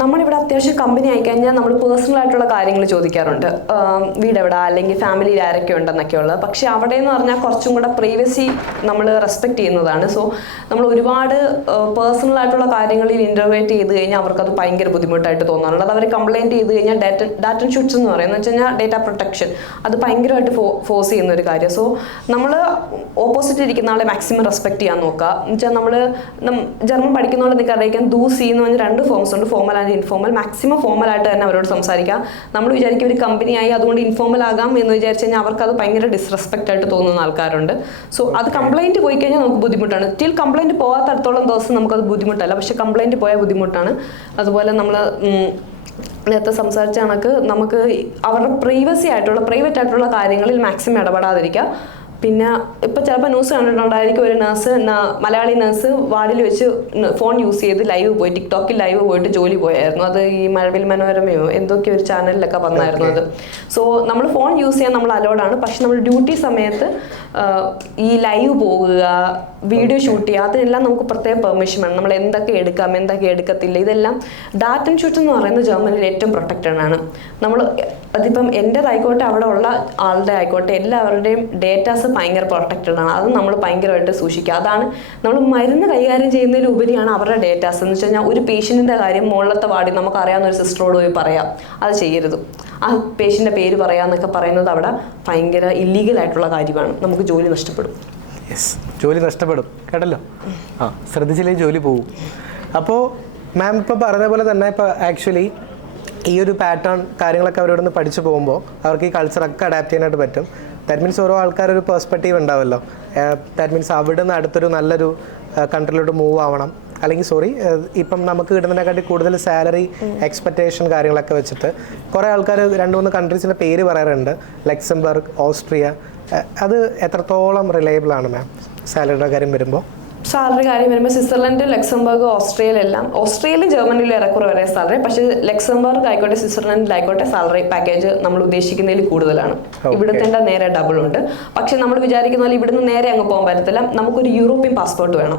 നമ്മളിവിടെ അത്യാവശ്യം കമ്പനി ആയിക്കഴിഞ്ഞാൽ നമ്മൾ പേഴ്സണൽ ആയിട്ടുള്ള കാര്യങ്ങൾ ചോദിക്കാറുണ്ട്. വീട് എവിടെ, അല്ലെങ്കിൽ ഫാമിലിയിൽ ആരൊക്കെ ഉണ്ടെന്നൊക്കെ ഉള്ളത്. പക്ഷേ അവിടെ എന്ന് പറഞ്ഞാൽ കുറച്ചും കൂടെ പ്രൈവസി നമ്മൾ റെസ്പെക്ട് ചെയ്യുന്നതാണ്. സോ നമ്മൾ ഒരുപാട് പേഴ്സണൽ ആയിട്ടുള്ള കാര്യങ്ങളിൽ ഇൻ്റർവേറ്റ് ചെയ്ത് കഴിഞ്ഞാൽ അവർക്കത് ഭയങ്കര ബുദ്ധിമുട്ടായിട്ട് തോന്നാറുള്ളത്. അവർ കംപ്ലയിൻറ്റ് ചെയ്ത് കഴിഞ്ഞാൽ ഡാറ്റ ഷൂട്ട്സ് എന്ന് പറയുന്നത് വെച്ച് കഴിഞ്ഞാൽ ഡേറ്റ പ്രൊട്ടക്ഷൻ, അത് ഭയങ്കരമായിട്ട് ഫോഴ്സ് ചെയ്യുന്ന ഒരു കാര്യം. സോ നമ്മൾ ഓപ്പോസിറ്റ് ഇരിക്കുന്ന ആളെ മാക്സിമം റെസ്പെക്ട് ചെയ്യാൻ നോക്കുക. എന്നുവെച്ചാൽ നമ്മൾ ജർമ്മൻ പഠിക്കുന്നതുകൊണ്ട് നിങ്ങൾക്ക് അറിയിക്കാൻ ദൂസി എന്ന് പറഞ്ഞാൽ 2 ഫോംസ് ഉണ്ട്, formal and informal. Maximum formal ആയിട്ട് തന്നെ അവരോട് സംസാരിക്കാം. നമ്മൾ വിചാരിക്കും ഒരു കമ്പനിയായി അതുകൊണ്ട് ഇൻഫോമൽ ആകാം എന്ന് വിചാരിച്ചു കഴിഞ്ഞാൽ അവർക്കത് ഭയങ്കര ഡിസ്റെസ്പെക്റ്റ് ആയിട്ട് തോന്നുന്ന ആൾക്കാരുണ്ട്. സോ അത് കംപ്ലയിൻറ്റ് പോയി കഴിഞ്ഞാൽ നമുക്ക് ബുദ്ധിമുട്ടാണ്. സ്റ്റിൽ കംപ്ലയിൻറ്റ് പോകാത്തടത്തോളം ദിവസം നമുക്കത് ബുദ്ധിമുട്ടല്ല, പക്ഷെ കംപ്ലയിൻറ്റ് പോയാൽ ബുദ്ധിമുട്ടാണ്. അതുപോലെ നമ്മൾ നേരത്തെ സംസാരിച്ച കണക്ക് നമുക്ക് അവരുടെ പ്രൈവറ്റ് ആയിട്ടുള്ള കാര്യങ്ങളിൽ മാക്സിമം ഇടപെടാതിരിക്കുക. പിന്നെ ഇപ്പം ചിലപ്പോൾ ന്യൂസ് കണ്ടിട്ടുണ്ടായിരിക്കും, ഒരു മലയാളി നഴ്സ് വാർഡിൽ വെച്ച് ഫോൺ യൂസ് ചെയ്ത് ടിക്ടോക്കിൽ ലൈവ് പോയിട്ട് ജോലി പോയായിരുന്നു. അത് ഈ മഴവിൽ മനോരമയോ എന്തൊക്കെ ഒരു ചാനലിലൊക്കെ വന്നായിരുന്നു അത്. സോ നമ്മൾ ഫോൺ യൂസ് ചെയ്യാൻ നമ്മൾ അലോഡാണ്, പക്ഷെ നമ്മൾ ഡ്യൂട്ടി സമയത്ത് ഈ ലൈവ് പോകുക, വീഡിയോ ഷൂട്ട് ചെയ്യുക, അതിനെല്ലാം നമുക്ക് പ്രത്യേക പെർമിഷൻ വേണം. നമ്മൾ എന്തൊക്കെ എടുക്കാം, എന്തൊക്കെ എടുക്കത്തില്ല, ഇതെല്ലാം ഡാറ്റ ഷൂട്ട് എന്ന് പറയുന്നത് ജർമ്മനിൽ ഏറ്റവും പ്രൊട്ടക്റ്റഡ് ആണ്. നമ്മൾ അതിപ്പം എൻ്റെതായിക്കോട്ടെ അവിടെ ഉള്ള ആളുടെ ആയിക്കോട്ടെ എല്ലാവരുടെയും ഡേറ്റാസ് ഭയങ്കര പ്രൊട്ടക്റ്റഡ് ആണ്. അത് നമ്മൾ ഭയങ്കരമായിട്ട് സൂക്ഷിക്കുക. അതാണ് നമ്മൾ മരുന്ന് കൈകാര്യം ചെയ്യുന്നതിലുപരിയാണ് അവരുടെ ഡേറ്റാസ്. എന്ന് വെച്ച് കഴിഞ്ഞാൽ ഒരു പേഷ്യൻറ്റിൻ്റെ കാര്യം മുകളിലത്തെ വാർഡിൽ നമുക്കറിയാവുന്ന ഒരു സിസ്റ്ററോട് പോയി പറയാം, അത് ചെയ്യരുത്. ആ പേഷ്യൻ്റെ പേര് പറയാമെന്നൊക്കെ പറയുന്നത് അവിടെ ഭയങ്കര ഇല്ലീഗലായിട്ടുള്ള കാര്യമാണ്. നമുക്ക് ജോലി നഷ്ടപ്പെടും. യെസ്, ജോലി നഷ്ടപ്പെടും കേട്ടല്ലോ. ശ്രദ്ധിച്ചില്ലെങ്കിൽ ജോലി പോകും. അപ്പോൾ മാം ഇപ്പോൾ പറഞ്ഞ പോലെ തന്നെ ഇപ്പോൾ ആക്ച്വലി ഈ ഒരു പാറ്റേൺ കാര്യങ്ങളൊക്കെ അവരോട് നിന്ന് പഠിച്ചു പോകുമ്പോൾ അവർക്ക് ഈ കൾച്ചറൊക്കെ അഡാപ്റ്റ് ചെയ്യാനായിട്ട് പറ്റും. ദാറ്റ് മീൻസ് ഓരോ ആൾക്കാരൊരു പെർസ്പെക്റ്റീവ് ഉണ്ടാവുമല്ലോ. ദാറ്റ് മീൻസ് അവിടെ നിന്ന് അടുത്തൊരു നല്ലൊരു കൺട്രിയിലോട്ട് മൂവ് ആവണം, അല്ലെങ്കിൽ ഇപ്പം നമുക്ക് കിട്ടുന്നതിനെക്കാട്ടി കൂടുതൽ സാലറി എക്സ്പെക്റ്റേഷൻ കാര്യങ്ങളൊക്കെ വെച്ചിട്ട് കുറേ ആൾക്കാർ 2-3 കൺട്രീസിൻ്റെ പേര് പറയാറുണ്ട്, ലക്സംബർഗ്, ഓസ്ട്രിയ. അത് എത്രത്തോളം റിലയബിൾ ആണ് മാം സാലറിയുടെ കാര്യം വരുമ്പോൾ? സാലറി കാര്യം വരുമ്പോൾ സ്വിറ്റ്സർലൻഡ്, ലക്സംബർഗ്, ഓസ്ട്രേലിയയിലും ജർമ്മനിയിലും ഏറെക്കുറെ വരെ സാലറി. പക്ഷേ ലക്സംബർഗ് ആയിക്കോട്ടെ സ്വിറ്റ്സർലൻഡിലായിക്കോട്ടെ സാലറി പാക്കേജ് നമ്മൾ ഉദ്ദേശിക്കുന്നതിൽ കൂടുതലാണ്. ഇവിടുത്തെ നേരെ ഡബിൾ ഉണ്ട്. പക്ഷെ നമ്മൾ വിചാരിക്കുന്ന പോലെ ഇവിടുന്ന് നേരെ അങ്ങ് പോകാൻ പറ്റത്തില്ല. നമുക്കൊരു യൂറോപ്യൻ പാസ്പോർട്ട് വേണം.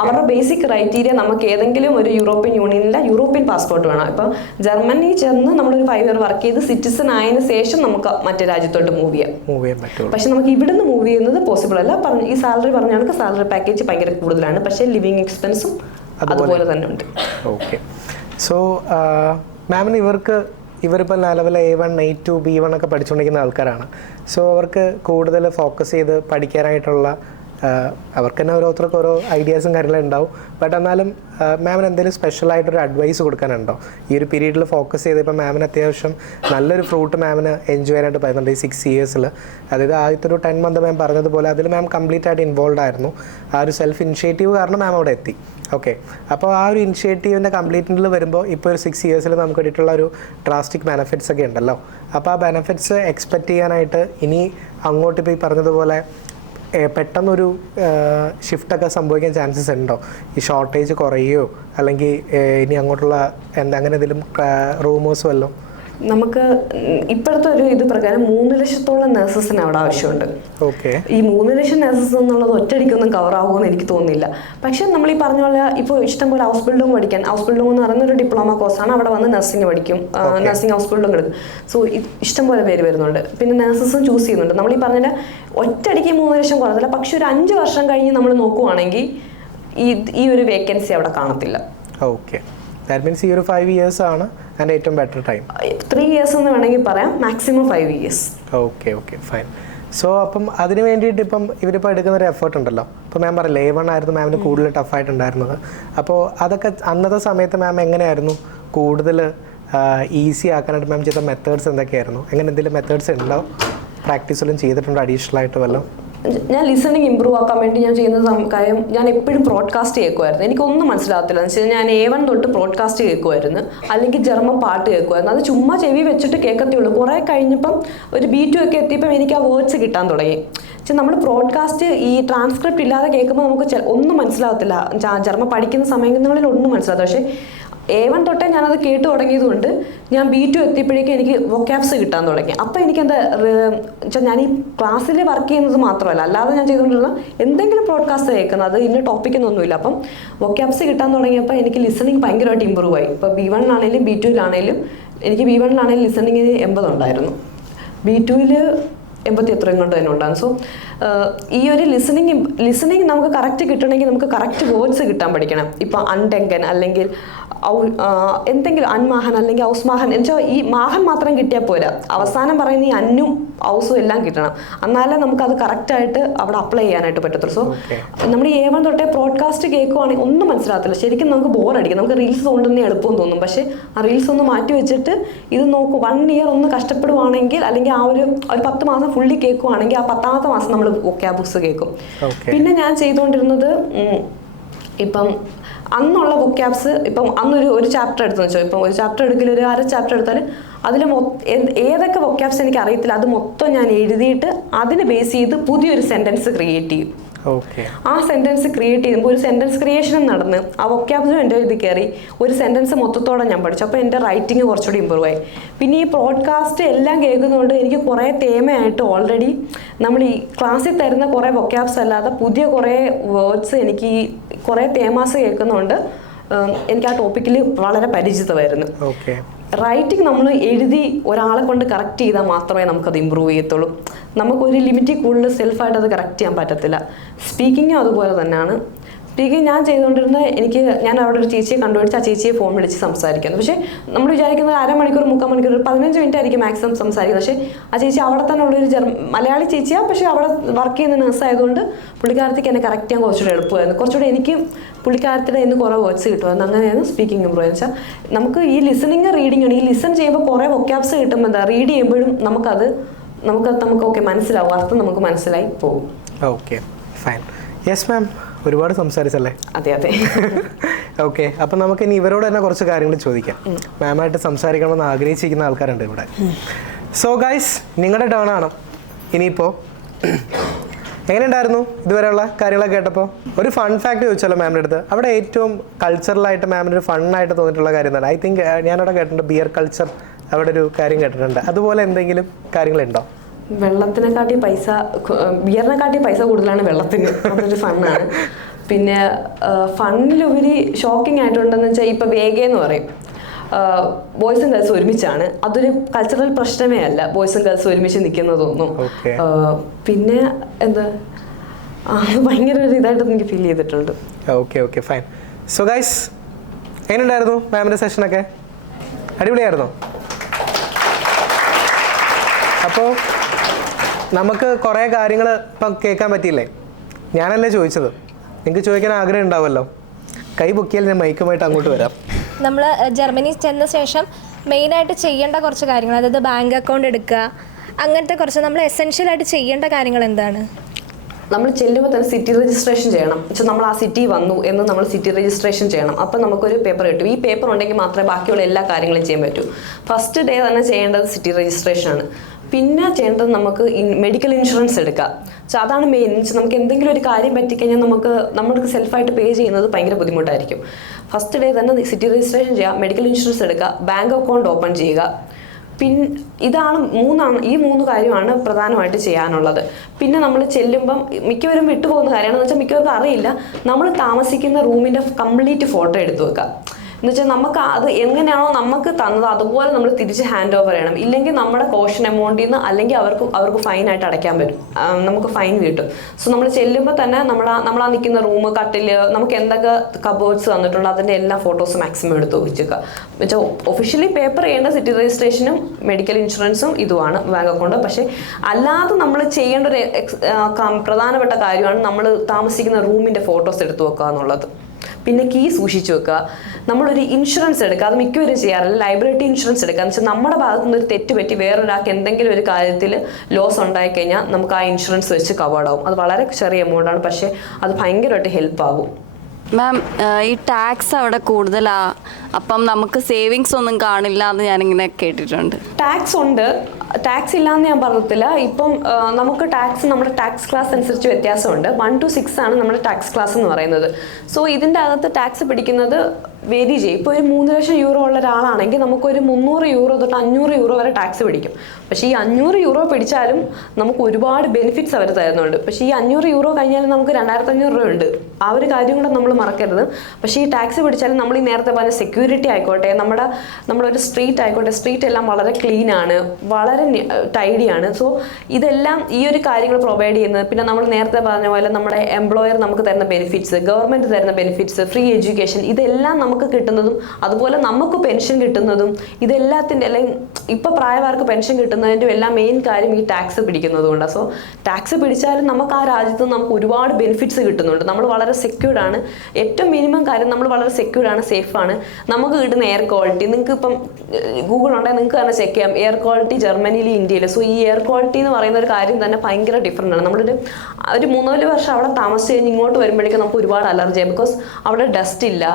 അവരുടെ ബേസിക് ക്രൈറ്റീരിയ നമുക്ക് ഏതെങ്കിലും ഒരു യൂറോപ്യൻ യൂണിയനിലെ യൂറോപ്യൻ പാസ്പോർട്ട് വേണം. ഇപ്പം ജർമ്മനി ചെന്ന് നമ്മളൊരു 5 year വർക്ക് ചെയ്ത് സിറ്റിസൺ ആയതിനു ശേഷം നമുക്ക് മറ്റു രാജ്യത്തോട്ട് മൂവ് ചെയ്യാൻ പറ്റും. പക്ഷെ നമുക്ക് ഇവിടുന്ന് മൂവ് ചെയ്യുന്നത് പോസിബിൾ അല്ല. ഈ സാലറി പറഞ്ഞ കണക്ക് സാലറി പാക്കേജ് ഭയങ്കര കൂടുതലാണ്. പക്ഷേ ലിവിങ് എക്സ്പെൻസും അതുപോലെ തന്നെ ഉണ്ട്. ഓക്കെ. സോ മാമിന് ഇവരിപ്പോൾ ലെവൽ A1 A2 B1 ഒക്കെ പഠിച്ചുകൊണ്ടിരിക്കുന്ന ആൾക്കാരാണ്. സോ അവർക്ക് കൂടുതൽ ഫോക്കസ് ചെയ്ത് പഠിക്കാനായിട്ടുള്ള അവർക്ക് തന്നെ ഓരോരുത്തർക്ക് ഓരോ ഐഡിയാസും കാര്യങ്ങളും ഉണ്ടാവും. ബട്ട് എന്നാലും മാമിന് എന്തെങ്കിലും സ്പെഷ്യലായിട്ടൊരു അഡ്വൈസ് കൊടുക്കാനുണ്ടോ ഈ ഒരു പീരീഡിൽ ഫോക്കസ് ചെയ്ത്? ഇപ്പോൾ മാമിന് അത്യാവശ്യം നല്ലൊരു ഫ്രൂട്ട് മാമിന് എൻജോയ് ചെയ്യാനായിട്ട് പറയുന്നുണ്ട് ഈ 6 ഇയേഴ്സിൽ. അതായത് ആദ്യത്തെ ഒരു 10 മന്ത് മാം പറഞ്ഞതുപോലെ അതിൽ മാം കംപ്ലീറ്റ് ആയിട്ട് ഇൻവോൾവ് ആയിരുന്നു. ആ ഒരു സെൽഫ് ഇനിഷ്യേറ്റീവ് കാരണം മാം അവിടെ എത്തി. ഓക്കെ. അപ്പോൾ ആ ഒരു ഇനിഷ്യേറ്റീവിൻ്റെ കംപ്ലീറ്റിൽ വരുമ്പോൾ ഇപ്പോൾ ഒരു 6 ഇയേഴ്സിൽ നമുക്ക് കിട്ടിയിട്ടുള്ള ഒരു ഡ്രാസ്റ്റിക് ബെനഫിറ്റ്സ് ഒക്കെ ഉണ്ടല്ലോ. അപ്പോൾ ആ ബെനഫിറ്റ്സ് എക്സ്പെക്റ്റ് ചെയ്യാനായിട്ട് ഇനി അങ്ങോട്ട് ഇപ്പോൾ ഈ പറഞ്ഞതുപോലെ പെട്ടെന്നൊരു ഷിഫ്റ്റൊക്കെ സംഭവിക്കാൻ ചാൻസസ് ഉണ്ടോ? ഈ ഷോർട്ടേജ് കുറയുകയോ അല്ലെങ്കിൽ ഇനി അങ്ങോട്ടുള്ള അങ്ങനെ എന്തെങ്കിലും റൂമേഴ്സ് വല്ലതും? നമുക്ക് ഇപ്പോഴത്തെ ഒരു ഇത് പ്രകാരം 3 ലക്ഷത്തോളം നഴ്സസിന് അവിടെ ആവശ്യമുണ്ട്. ഓക്കെ. ഈ 3 ലക്ഷം നഴ്സസ് എന്നുള്ളത് ഒറ്റയടിക്കൊന്നും കവർ ആകുമെന്ന് എനിക്ക് തോന്നുന്നില്ല. പക്ഷെ നമ്മൾ ഈ പറഞ്ഞ പോലെ ഇപ്പോൾ ഇഷ്ടംപോലെ ഹൗസ് ബിൽഡിംഗ് പഠിക്കാൻ, ഹൗസ് ബിൽഡിംഗ് എന്ന് പറയുന്ന ഒരു ഡിപ്ലോമ കോഴ്സാണ്. അവിടെ വന്ന് നഴ്സിംഗ് പഠിക്കും, നഴ്സിംഗ് ഹൗസ് ബിൽഡിംഗ് എടുക്കും. സോ ഇഷ്ടംപോലെ പേര് വരുന്നുണ്ട്. പിന്നെ നഴ്സസും ചൂസ് ചെയ്യുന്നുണ്ട്. നമ്മൾ ഈ പറഞ്ഞ ഒറ്റയടിക്ക് 3 ലക്ഷം കുറഞ്ഞില്ല. പക്ഷെ ഒരു 5 വർഷം കഴിഞ്ഞ് നമ്മൾ നോക്കുവാണെങ്കിൽ ഈ ഒരു വേക്കൻസി അവിടെ കാണത്തില്ല. ഓക്കെ. ദാറ്റ് മീൻസ് ഈ ഒരു 5 ഇയേഴ്സ് ആണ് അതിൻ്റെ ഏറ്റവും ബെറ്റർ ടൈം. 3 ഇയേഴ്സ് എന്ന് വേണമെങ്കിൽ പറയാം, maximum 5 years. Okay. Okay, fine. So അപ്പം അതിന് വേണ്ടിയിട്ട് ഇപ്പം ഇവരിപ്പോൾ എടുക്കുന്ന ഒരു എഫേർട്ട് ഉണ്ടല്ലോ. ഇപ്പോൾ മാം പറയില്ല A1 ആയിരുന്നു മാമിന് കൂടുതൽ ടഫായിട്ടുണ്ടായിരുന്നത്. അപ്പോൾ അതൊക്കെ അന്നത്തെ സമയത്ത് മാം എങ്ങനെയായിരുന്നു കൂടുതൽ ഈസി ആക്കാനായിട്ട് മാം ചെയ്ത മെത്തേഡ്സ് എന്തൊക്കെയായിരുന്നു? അങ്ങനെ എന്തെങ്കിലും മെത്തേഡ്സ് ഉണ്ടോ? പ്രാക്ടീസ് വല്ലതും ചെയ്തിട്ടുണ്ടോ അഡീഷണൽ ആയിട്ട് വല്ലതും? ഞാൻ ലിസണിങ് ഇമ്പ്രൂവ് ആക്കാൻ വേണ്ടി ഞാൻ ചെയ്യുന്ന കാര്യം, ഞാൻ എപ്പോഴും ബ്രോഡ്കാസ്റ്റ് കേൾക്കുമായിരുന്നു. എനിക്കൊന്നും മനസ്സിലാകത്തില്ല എന്ന് വെച്ചാൽ ഞാൻ A1 തൊട്ട് ബ്രോഡ്കാസ്റ്റ് കേൾക്കുമായിരുന്നു, അല്ലെങ്കിൽ ജർമ്മൻ പാട്ട് കേൾക്കുമായിരുന്നു. അത് ചുമ്മാ ചെവി വെച്ചിട്ട് കേൾക്കത്തേ ഉള്ളൂ. കുറേ കഴിഞ്ഞപ്പം ഒരു B2 ഒക്കെ എത്തിയപ്പം എനിക്ക് ആ വേർഡ്സ് കിട്ടാൻ തുടങ്ങി. പക്ഷെ നമ്മൾ ബ്രോഡ്കാസ്റ്റ് ഈ ട്രാൻസ്ക്രിപ്റ്റ് ഇല്ലാതെ കേൾക്കുമ്പോൾ നമുക്ക് ഒന്നും മനസ്സിലാകത്തില്ല. ജർമ്മൻ പഠിക്കുന്ന സമയങ്ങളിൽ ഒന്നും മനസ്സിലാകത്തില്ല. പക്ഷേ A1 തൊട്ടേ ഞാനത് കേട്ട് തുടങ്ങിയതുകൊണ്ട് ഞാൻ B2 എത്തിയപ്പോഴേക്കും എനിക്ക് വൊക്കാബ്സ് കിട്ടാൻ തുടങ്ങി. അപ്പോൾ എനിക്കെന്താ വെച്ചാൽ ഞാൻ ഈ ക്ലാസ്സിൽ വർക്ക് ചെയ്യുന്നത് മാത്രമല്ല, അല്ലാതെ ഞാൻ ചെയ്തുകൊണ്ടിരുന്ന എന്തെങ്കിലും ബ്രോഡ്കാസ്റ്റ് കേൾക്കുന്നത്, അത് ഇന്ന ടോപ്പിക്കൊന്നുമില്ല. അപ്പം വൊക്കാബ്സ് കിട്ടാൻ തുടങ്ങിയപ്പോൾ എനിക്ക് ലിസണിങ് ഭയങ്കരമായിട്ട് ഇമ്പ്രൂവ് ആയി. ഇപ്പോൾ B1 B2 എനിക്ക് B1 ലിസണിങ്ങിന് 80 ഉണ്ടായിരുന്നു, B2 80 എത്രയും കൊണ്ട് തന്നെ ഉണ്ടാകും. സോ ഈ ഒരു ലിസണിങ് നമുക്ക് കറക്റ്റ് കിട്ടണമെങ്കിൽ നമുക്ക് കറക്റ്റ് വേർഡ്സ് കിട്ടാൻ പഠിക്കണം. ഇപ്പം അൺഡെങ്കൻ അല്ലെങ്കിൽ എന്തെങ്കിലും അൻമാഹൻ അല്ലെങ്കിൽ ഔസ്മാഹൻ എന്നുവെച്ചാൽ ഈ മാഹൻ മാത്രം കിട്ടിയാൽ പോരാ, അവസാനം പറയുന്ന ഈ അന്നും ഔസും എല്ലാം കിട്ടണം. എന്നാലേ നമുക്കത് കറക്റ്റായിട്ട് അവിടെ അപ്ലൈ ചെയ്യാനായിട്ട് പറ്റത്തുള്ളൂ. സോ നമ്മൾ ഈ A1 തൊട്ടേ ബ്രോഡ്കാസ്റ്റ് കേൾക്കുവാണെങ്കിൽ ഒന്നും മനസ്സിലാകത്തില്ല. ശരിക്കും നമുക്ക് ബോറടിക്കും. നമുക്ക് റീൽസ് കൊണ്ടുതന്നെ എളുപ്പം തോന്നും. പക്ഷേ ആ റീൽസ് ഒന്ന് മാറ്റി വെച്ചിട്ട് ഇത് നോക്കും. 1 ഇയർ ഒന്ന് കഷ്ടപ്പെടുവാണെങ്കിൽ, അല്ലെങ്കിൽ ആ ഒരു 10 മാസം ഫുള്ളി കേൾക്കുവാണെങ്കിൽ ആ 10ാമത്തെ മാസം നമ്മൾ വൊക്കാബുക്സ് കേൾക്കും. പിന്നെ ഞാൻ ചെയ്തുകൊണ്ടിരുന്നത് ഇപ്പം അന്നുള്ള വൊക്കാബ്സ്, ഇപ്പം അന്നൊരു ചാപ്റ്റർ എടുത്തെന്ന് വെച്ചോ, ഇപ്പം ഒരു ചാപ്റ്റർ എടുക്കൽ ഒരു 1/2 ചാപ്റ്റർ എടുത്താൽ അതിൽ ഏതൊക്കെ വൊക്കാബ്സ് എനിക്ക് അറിയത്തില്ല അത് മൊത്തം ഞാൻ എഴുതിയിട്ട് അതിന് ബേസ് ചെയ്ത് പുതിയൊരു സെൻറ്റൻസ് ക്രിയേറ്റ് ചെയ്യും. ആ സെൻറ്റൻസ് ക്രിയേറ്റ് ചെയ്യുമ്പോൾ ഒരു സെൻറ്റൻസ് ക്രിയേഷനും നടന്ന് ആ വൊക്കാബുലറി എൻ്റെ ഇത് കയറി ഒരു സെൻറ്റൻസ് മൊത്തത്തോടെ ഞാൻ പഠിച്ചു. അപ്പോൾ എൻ്റെ റൈറ്റിംഗ് കുറച്ചുകൂടി ഇമ്പ്രൂവ് ആയി. പിന്നെ ഈ പോഡ്കാസ്റ്റ് എല്ലാം കേൾക്കുന്നതുകൊണ്ട് എനിക്ക് കുറേ തേമയായിട്ട് ഓൾറെഡി നമ്മൾ ഈ ക്ലാസ്സിൽ തരുന്ന കുറേ വൊക്കാബ്സ് അല്ലാതെ പുതിയ കുറേ വേർഡ്സ് എനിക്ക് ഈ കുറേ തേമാസ് കേൾക്കുന്നതുകൊണ്ട് എനിക്ക് ആ ടോപ്പിക്കിൽ വളരെ പരിചിതമായിരുന്നു. റൈറ്റിംഗ് നമ്മൾ എഴുതി ഒരാളെ കൊണ്ട് കറക്റ്റ് ചെയ്താൽ മാത്രമേ നമുക്കത് ഇമ്പ്രൂവ് ചെയ്യത്തുള്ളൂ. നമുക്കൊരു ലിമിറ്റിൽ കൂടുതൽ സെൽഫായിട്ട് അത് കറക്റ്റ് ചെയ്യാൻ പറ്റത്തില്ല. സ്പീക്കിങ്ങും അതുപോലെ തന്നെയാണ്. സ്പീക്കിംഗ് ഞാൻ ചെയ്തുകൊണ്ടിരുന്ന ഞാൻ അവിടെ ഒരു ചേച്ചിയെ കണ്ടുപിടിച്ച് ആ ചേച്ചിയെ ഫോൺ വിളിച്ച് സംസാരിക്കുന്നു. പക്ഷേ നമ്മൾ വിചാരിക്കുന്നത് 1/2 മണിക്കൂർ 3/4 മണിക്കൂർ 15 മിനിറ്റ് ആയിരിക്കും മാക്സിമം സംസാരിക്കുന്നത്. പക്ഷേ ആ ചേച്ചി അവിടെ തന്നെ ഉള്ളൊരു മലയാളി ചേച്ചിയാണ്. പക്ഷേ അവിടെ വർക്ക് ചെയ്യുന്ന നഴ്സ് ആയതുകൊണ്ട് പുള്ളിക്കാരത്തേക്ക് എന്നെ കറക്റ്റ് ചെയ്യാൻ കുറച്ചുകൂടെ എളുപ്പമായിരുന്നു. കുറച്ചുകൂടെ എനിക്ക് പുള്ളിക്കാരത്തിൻ്റെ ഇന്ന് കുറേ വേർഡ്സ് കിട്ടുമായിരുന്നു. അങ്ങനെയാണ് സ്പീക്കിംഗ് ഇമ്പ്രൂവ് എന്ന് വെച്ചാൽ നമുക്ക് ഈ ലിസണിങ് റീഡിംഗ് ആണ്. ഈ ലിസൺ ചെയ്യുമ്പോൾ കുറേ വൊക്കാബ്സ് കിട്ടുമ്പോൾ എന്താ റീഡ് ചെയ്യുമ്പോഴും നമുക്ക് ഓക്കെ മനസ്സിലാവും, അർത്ഥം നമുക്ക് മനസ്സിലായി പോകും. Okay, fine. യെസ് മാം, ഒരുപാട് സംസാരിച്ചല്ലേ? അതെ. ഓക്കെ, അപ്പം നമുക്ക് ഇനി ഇവരോട് തന്നെ കുറച്ച് കാര്യങ്ങൾ ചോദിക്കാം. മാമായിട്ട് സംസാരിക്കണമെന്ന് ആഗ്രഹിച്ചിരിക്കുന്ന ആൾക്കാരുണ്ട് ഇവിടെ. സോ ഗൈസ്, നിങ്ങളുടെ ടേൺ ആണ് ഇനിയിപ്പോൾ. എങ്ങനെയുണ്ടായിരുന്നു ഇതുവരെയുള്ള കാര്യങ്ങളൊക്കെ കേട്ടപ്പോൾ? ഒരു ഫൺ ഫാക്ട് ചോദിച്ചാലോ മാമിൻ്റെ അടുത്ത്? അവിടെ ഏറ്റവും കൾച്ചറലായിട്ട് മാമിന് ഒരു ഫണ്ണായിട്ട് തോന്നിയിട്ടുള്ള കാര്യം എന്താണ്? ഐ തിങ്ക് ഞാനവിടെ കേട്ടിട്ടുണ്ട് ബിയർ കൾച്ചർ, അവിടെ ഒരു കാര്യം കേട്ടിട്ടുണ്ട്. അതുപോലെ എന്തെങ്കിലും കാര്യങ്ങളുണ്ടോ? വെള്ളത്തിനെക്കാട്ടി ബിയറിനെക്കാട്ടി പൈസ കൂടുതലാണ് വെള്ളത്തിന്. അതൊരു ഫണ്ണാണ്. പിന്നെ ഫണ്ണിലുപരി ഷോക്കിംഗ് ആയിട്ടുണ്ടെന്ന് വെച്ചാൽ ഇപ്പം വേഗയെന്ന് പറയും, ബോയ്സും ഗേൾസും ഒരുമിച്ചാണ്. അതൊരു കൾച്ചറൽ പ്രശ്നമേ അല്ല, ബോയ്സും ഗേൾസും ഒരുമിച്ച് നിൽക്കുന്നതൊന്നും. പിന്നെ എന്താ ഭയങ്കര ഒരു ഇതായിട്ട് എനിക്ക് ഫീൽ ചെയ്തിട്ടുണ്ട്. Okay, fine. സോ ഗൈസ്, എങ്ങനെയുണ്ടായിരുന്നു മാമിൻ്റെ സെഷനൊക്കെ? അടിപൊളിയായിരുന്നോ? അപ്പോൾ നമുക്ക് കുറേ കാര്യങ്ങൾ ഇപ്പം കേൾക്കാൻ പറ്റിയില്ലേ? ഞാനല്ലേ ചോദിച്ചത്, നിങ്ങൾക്ക് ചോദിക്കാൻ ആഗ്രഹം ഉണ്ടാവുമല്ലോ. കൈ പൊക്കിയാൽ ഞാൻ മൈക്കുമായിട്ട് അങ്ങോട്ട് വരാം. നമ്മൾ ജർമ്മനി ചെന്ന ശേഷം മെയിനായിട്ട് ചെയ്യേണ്ട കുറച്ച് കാര്യങ്ങൾ, അതായത് ബാങ്ക് അക്കൗണ്ട് എടുക്കുക, അങ്ങനത്തെ കുറച്ച് നമ്മൾ എസെൻഷ്യലായിട്ട് ചെയ്യേണ്ട കാര്യങ്ങൾ എന്താണ്? നമ്മൾ ചെല്ലുമ്പോൾ തന്നെ സിറ്റി രജിസ്ട്രേഷൻ ചെയ്യണം. നമ്മൾ ആ സിറ്റി വന്നു എന്ന് നമ്മൾ സിറ്റി രജിസ്ട്രേഷൻ ചെയ്യണം. അപ്പം നമുക്കൊരു പേപ്പർ കിട്ടും. ഈ പേപ്പർ ഉണ്ടെങ്കിൽ മാത്രമേ ബാക്കിയുള്ള എല്ലാ കാര്യങ്ങളും ചെയ്യാൻ പറ്റൂ. ഫസ്റ്റ് ഡേ തന്നെ ചെയ്യേണ്ടത് സിറ്റി രജിസ്ട്രേഷൻ ആണ്. പിന്നെ ചെയ്യേണ്ടത് നമുക്ക് മെഡിക്കൽ ഇൻഷുറൻസ് എടുക്കാം. അതാണ് മെയിൻ. നമുക്ക് എന്തെങ്കിലും ഒരു കാര്യം പറ്റിക്കഴിഞ്ഞാൽ നമ്മൾക്ക് സെൽഫായിട്ട് പേ ചെയ്യുന്നത് ഭയങ്കര ബുദ്ധിമുട്ടായിരിക്കും. ഫസ്റ്റ് ഡേ തന്നെ സിറ്റി രജിസ്ട്രേഷൻ ചെയ്യുക, മെഡിക്കൽ ഇൻഷുറൻസ് എടുക്കുക, ബാങ്ക് അക്കൗണ്ട് ഓപ്പൺ ചെയ്യുക. ഈ മൂന്ന് കാര്യമാണ് പ്രധാനമായിട്ട് ചെയ്യാനുള്ളത്. പിന്നെ നമ്മൾ ചെല്ലുമ്പം മിക്കവരും വിട്ടുപോകുന്ന കാര്യമാണെന്ന് വെച്ചാൽ മിക്കവർക്കും അറിയില്ല, നമ്മൾ താമസിക്കുന്ന റൂമിൻ്റെ കംപ്ലീറ്റ് ഫോട്ടോ എടുത്തു വെക്കുക. എന്നുവെച്ചാൽ നമുക്ക് അത് എങ്ങനെയാണോ നമുക്ക് തന്നത് അതുപോലെ നമ്മൾ തിരിച്ച് ഹാൻഡ് ഓവർ ചെയ്യണം. ഇല്ലെങ്കിൽ നമ്മുടെ കോഷൻ എമൗണ്ടിൽ നിന്ന് അല്ലെങ്കിൽ അവർക്ക് ഫൈനായിട്ട് അടയ്ക്കാൻ പറ്റും, നമുക്ക് ഫൈൻ കിട്ടും. സോ നമ്മൾ ചെല്ലുമ്പോൾ തന്നെ നമ്മളാ നിൽക്കുന്ന റൂം, കട്ടിൽ, നമുക്ക് എന്തൊക്കെ കബോർഡ്സ് തന്നിട്ടുണ്ടോ അതിൻ്റെ എല്ലാ ഫോട്ടോസും മാക്സിമം എടുത്ത് വെച്ചേക്കുക. എന്നുവെച്ചാൽ ഒഫീഷ്യലി പേപ്പർ ചെയ്യേണ്ട സിറ്റി രജിസ്ട്രേഷനും മെഡിക്കൽ ഇൻഷുറൻസും ഇതുമാണ്, ബാങ്ക് അക്കൗണ്ട്. പക്ഷേ അല്ലാതെ നമ്മൾ ചെയ്യേണ്ട ഒരു പ്രധാനപ്പെട്ട കാര്യമാണ് നമ്മൾ താമസിക്കുന്ന റൂമിൻ്റെ ഫോട്ടോസ് എടുത്ത് വെക്കുക എന്നുള്ളത്. പിന്നെ കീ സൂക്ഷിച്ചു വെക്കുക. നമ്മളൊരു ഇൻഷുറൻസ് എടുക്കുക, അത് മിക്കവരും ചെയ്യാറില്ല. ലൈബിലിറ്റി ഇൻഷുറൻസ് എടുക്കുക എന്ന് വെച്ചാൽ നമ്മുടെ ഭാഗത്തു നിന്ന് ഒരു തെറ്റ് പറ്റി വേറൊരാൾക്ക് എന്തെങ്കിലും ഒരു കാര്യത്തിൽ ലോസ് ഉണ്ടായിക്കഴിഞ്ഞാൽ നമുക്ക് ആ ഇൻഷുറൻസ് വെച്ച് കവേർഡ് ആവും. അത് വളരെ ചെറിയ എമൗണ്ടാണ്, പക്ഷേ അത് ഭയങ്കരമായിട്ട് ഹെൽപ്പ് ആകും. മാം, ഈ ടാക്സ് അവിടെ കൂടുതലാ, അപ്പം നമുക്ക് സേവിങ്സ് ഒന്നും കാണില്ല എന്ന് ഞാനിങ്ങനെ കേട്ടിട്ടുണ്ട്. ടാക്സ് ഉണ്ട്, ടാക്സ് ഇല്ലാന്ന് ഞാൻ പറഞ്ഞിട്ടില്ല. ഇപ്പം നമുക്ക് നമ്മുടെ ടാക്സ് ക്ലാസ് അനുസരിച്ച് വ്യത്യാസമുണ്ട്. 1 to 6 ആണ് നമ്മുടെ ടാക്സ് ക്ലാസ് എന്ന് പറയുന്നത്. സോ ഇതിൻ്റെ അകത്ത് ടാക്സ് പിടിക്കുന്നത് വേരി ചെയ്യും. ഇപ്പോൾ ഒരു 3 ലക്ഷം യൂറോ ഉള്ള ഒരാളാണെങ്കിൽ നമുക്കൊരു 300 യൂറോ തൊട്ട് 500 യൂറോ വരെ ടാക്സ് പിടിക്കും. പക്ഷേ ഈ 500 യൂറോ പിടിച്ചാലും നമുക്ക് ഒരുപാട് ബെനിഫിറ്റ്സ് അവർ തരുന്നുണ്ട്. പക്ഷേ ഈ 500 യൂറോ കഴിഞ്ഞാലും നമുക്ക് 2500 രൂപ ഉണ്ട്. ആ ഒരു കാര്യം കൂടെ നമ്മൾ മറക്കരുത്. പക്ഷേ ഈ ടാക്സ് പിടിച്ചാലും നമ്മൾ ഈ നേരത്തെ പറഞ്ഞ സെക്യൂരിറ്റി ആയിക്കോട്ടെ, നമ്മളൊരു സ്ട്രീറ്റ് ആയിക്കോട്ടെ, സ്ട്രീറ്റ് എല്ലാം വളരെ ക്ലീൻ ആണ്, വളരെ ടൈഡിയാണ്. സോ ഇതെല്ലാം ഈ ഒരു കാര്യങ്ങൾ പ്രൊവൈഡ് ചെയ്യുന്നത്. പിന്നെ നമ്മൾ നേരത്തെ പറഞ്ഞ പോലെ നമ്മുടെ എംപ്ലോയർ നമുക്ക് തരുന്ന ബെനിഫിറ്റ്സ്, ഗവൺമെൻറ് തരുന്ന ബെനിഫിറ്റ്സ്, ഫ്രീ എഡ്യൂക്കേഷൻ, ഇതെല്ലാം നമുക്ക് കിട്ടുന്നതും അതുപോലെ നമുക്ക് പെൻഷൻ കിട്ടുന്നതും, ഇതെല്ലാത്തിൻ്റെ അല്ലെങ്കിൽ ഇപ്പോൾ പ്രായമാർക്ക് പെൻഷൻ കിട്ടുന്നതിൻ്റെ എല്ലാം മെയിൻ കാര്യം ഈ ടാക്സ് പിടിക്കുന്നത് കൊണ്ടാണ്. സോ ടാക്സ് പിടിച്ചാലും നമുക്ക് ആ രാജ്യത്ത് നമുക്ക് ഒരുപാട് ബെനിഫിറ്റ്സ് കിട്ടുന്നുണ്ട്. നമ്മൾ വളരെ സെക്യൂർഡ് ആണ്. ഏറ്റവും മിനിമം കാര്യം നമ്മൾ വളരെ സെക്യൂർഡ് ആണ്, സേഫാണ്. നമുക്ക് കിട്ടുന്ന എയർ ക്വാളിറ്റി, നിങ്ങൾക്ക് ഇപ്പം ഗൂഗിൾ ഉണ്ടെങ്കിൽ നിങ്ങൾക്ക് തന്നെ ചെക്ക് ചെയ്യാം എയർ ക്വാളിറ്റി ജർമ്മനിയിൽ, ഇന്ത്യയിൽ. സോ ഈ എയർ ക്വാളിറ്റി എന്ന് പറയുന്ന ഒരു കാര്യം തന്നെ ഭയങ്കര ഡിഫറൻ്റ് ആണ്. നമ്മളൊരു 3-4 വർഷം അവിടെ താമസിച്ച് കഴിഞ്ഞ് ഇങ്ങോട്ട് വരുമ്പോഴേക്കും നമുക്ക് ഒരുപാട് അലർജിയാണ്. ബിക്കോസ് അവിടെ ഡസ്റ്റ് ഇല്ല,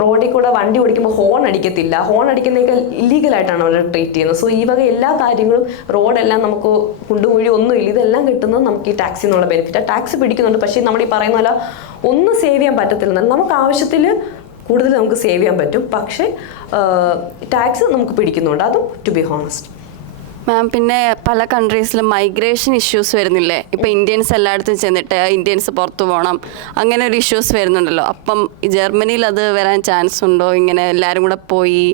റോഡിൽ കൂടെ വണ്ടി ഓടിക്കുമ്പോൾ ഹോൺ അടിക്കത്തില്ല, ഹോൺ അടിക്കുന്നതൊക്കെ ഇല്ലീഗലായിട്ടാണ് അവർ ട്രീറ്റ് ചെയ്യുന്നത്. സോ ഈ വക എല്ലാ കാര്യങ്ങളും, റോഡെല്ലാം നമുക്ക് കുണ്ടുകുഴി ഒന്നുമില്ല, ഇതെല്ലാം കിട്ടുന്നത് നമുക്ക് ഈ ടാക്സിൽ നിന്നുള്ള ബെനിഫിറ്റ്. ടാക്സ് പിടിക്കുന്നുണ്ട്, പക്ഷേ നമ്മൾ ഈ പറയുന്ന പോലെ ഒന്നും സേവ് ചെയ്യാൻ പറ്റത്തില്ല. നമുക്ക് ആവശ്യത്തിൽ കൂടുതൽ നമുക്ക് സേവ് ചെയ്യാൻ പറ്റും, പക്ഷേ ടാക്സ് നമുക്ക് പിടിക്കുന്നുണ്ട്, അതും ടു ബി ഹോണസ്റ്റ്. മാം, പിന്നെ പല കൺട്രീസിലും മൈഗ്രേഷൻ ഇഷ്യൂസ് വരുന്നില്ലേ? ഇപ്പം ഇന്ത്യൻസ് എല്ലായിടത്തും ചെന്നിട്ട് ഇന്ത്യൻസ് പുറത്തു പോകണം, അങ്ങനെ ഒരു ഇഷ്യൂസ് വരുന്നുണ്ടല്ലോ. അപ്പം ജർമ്മനിയിൽ അത് വരാൻ ചാൻസ് ഉണ്ടോ? ഇങ്ങനെ എല്ലാവരും കൂടെ പോയി?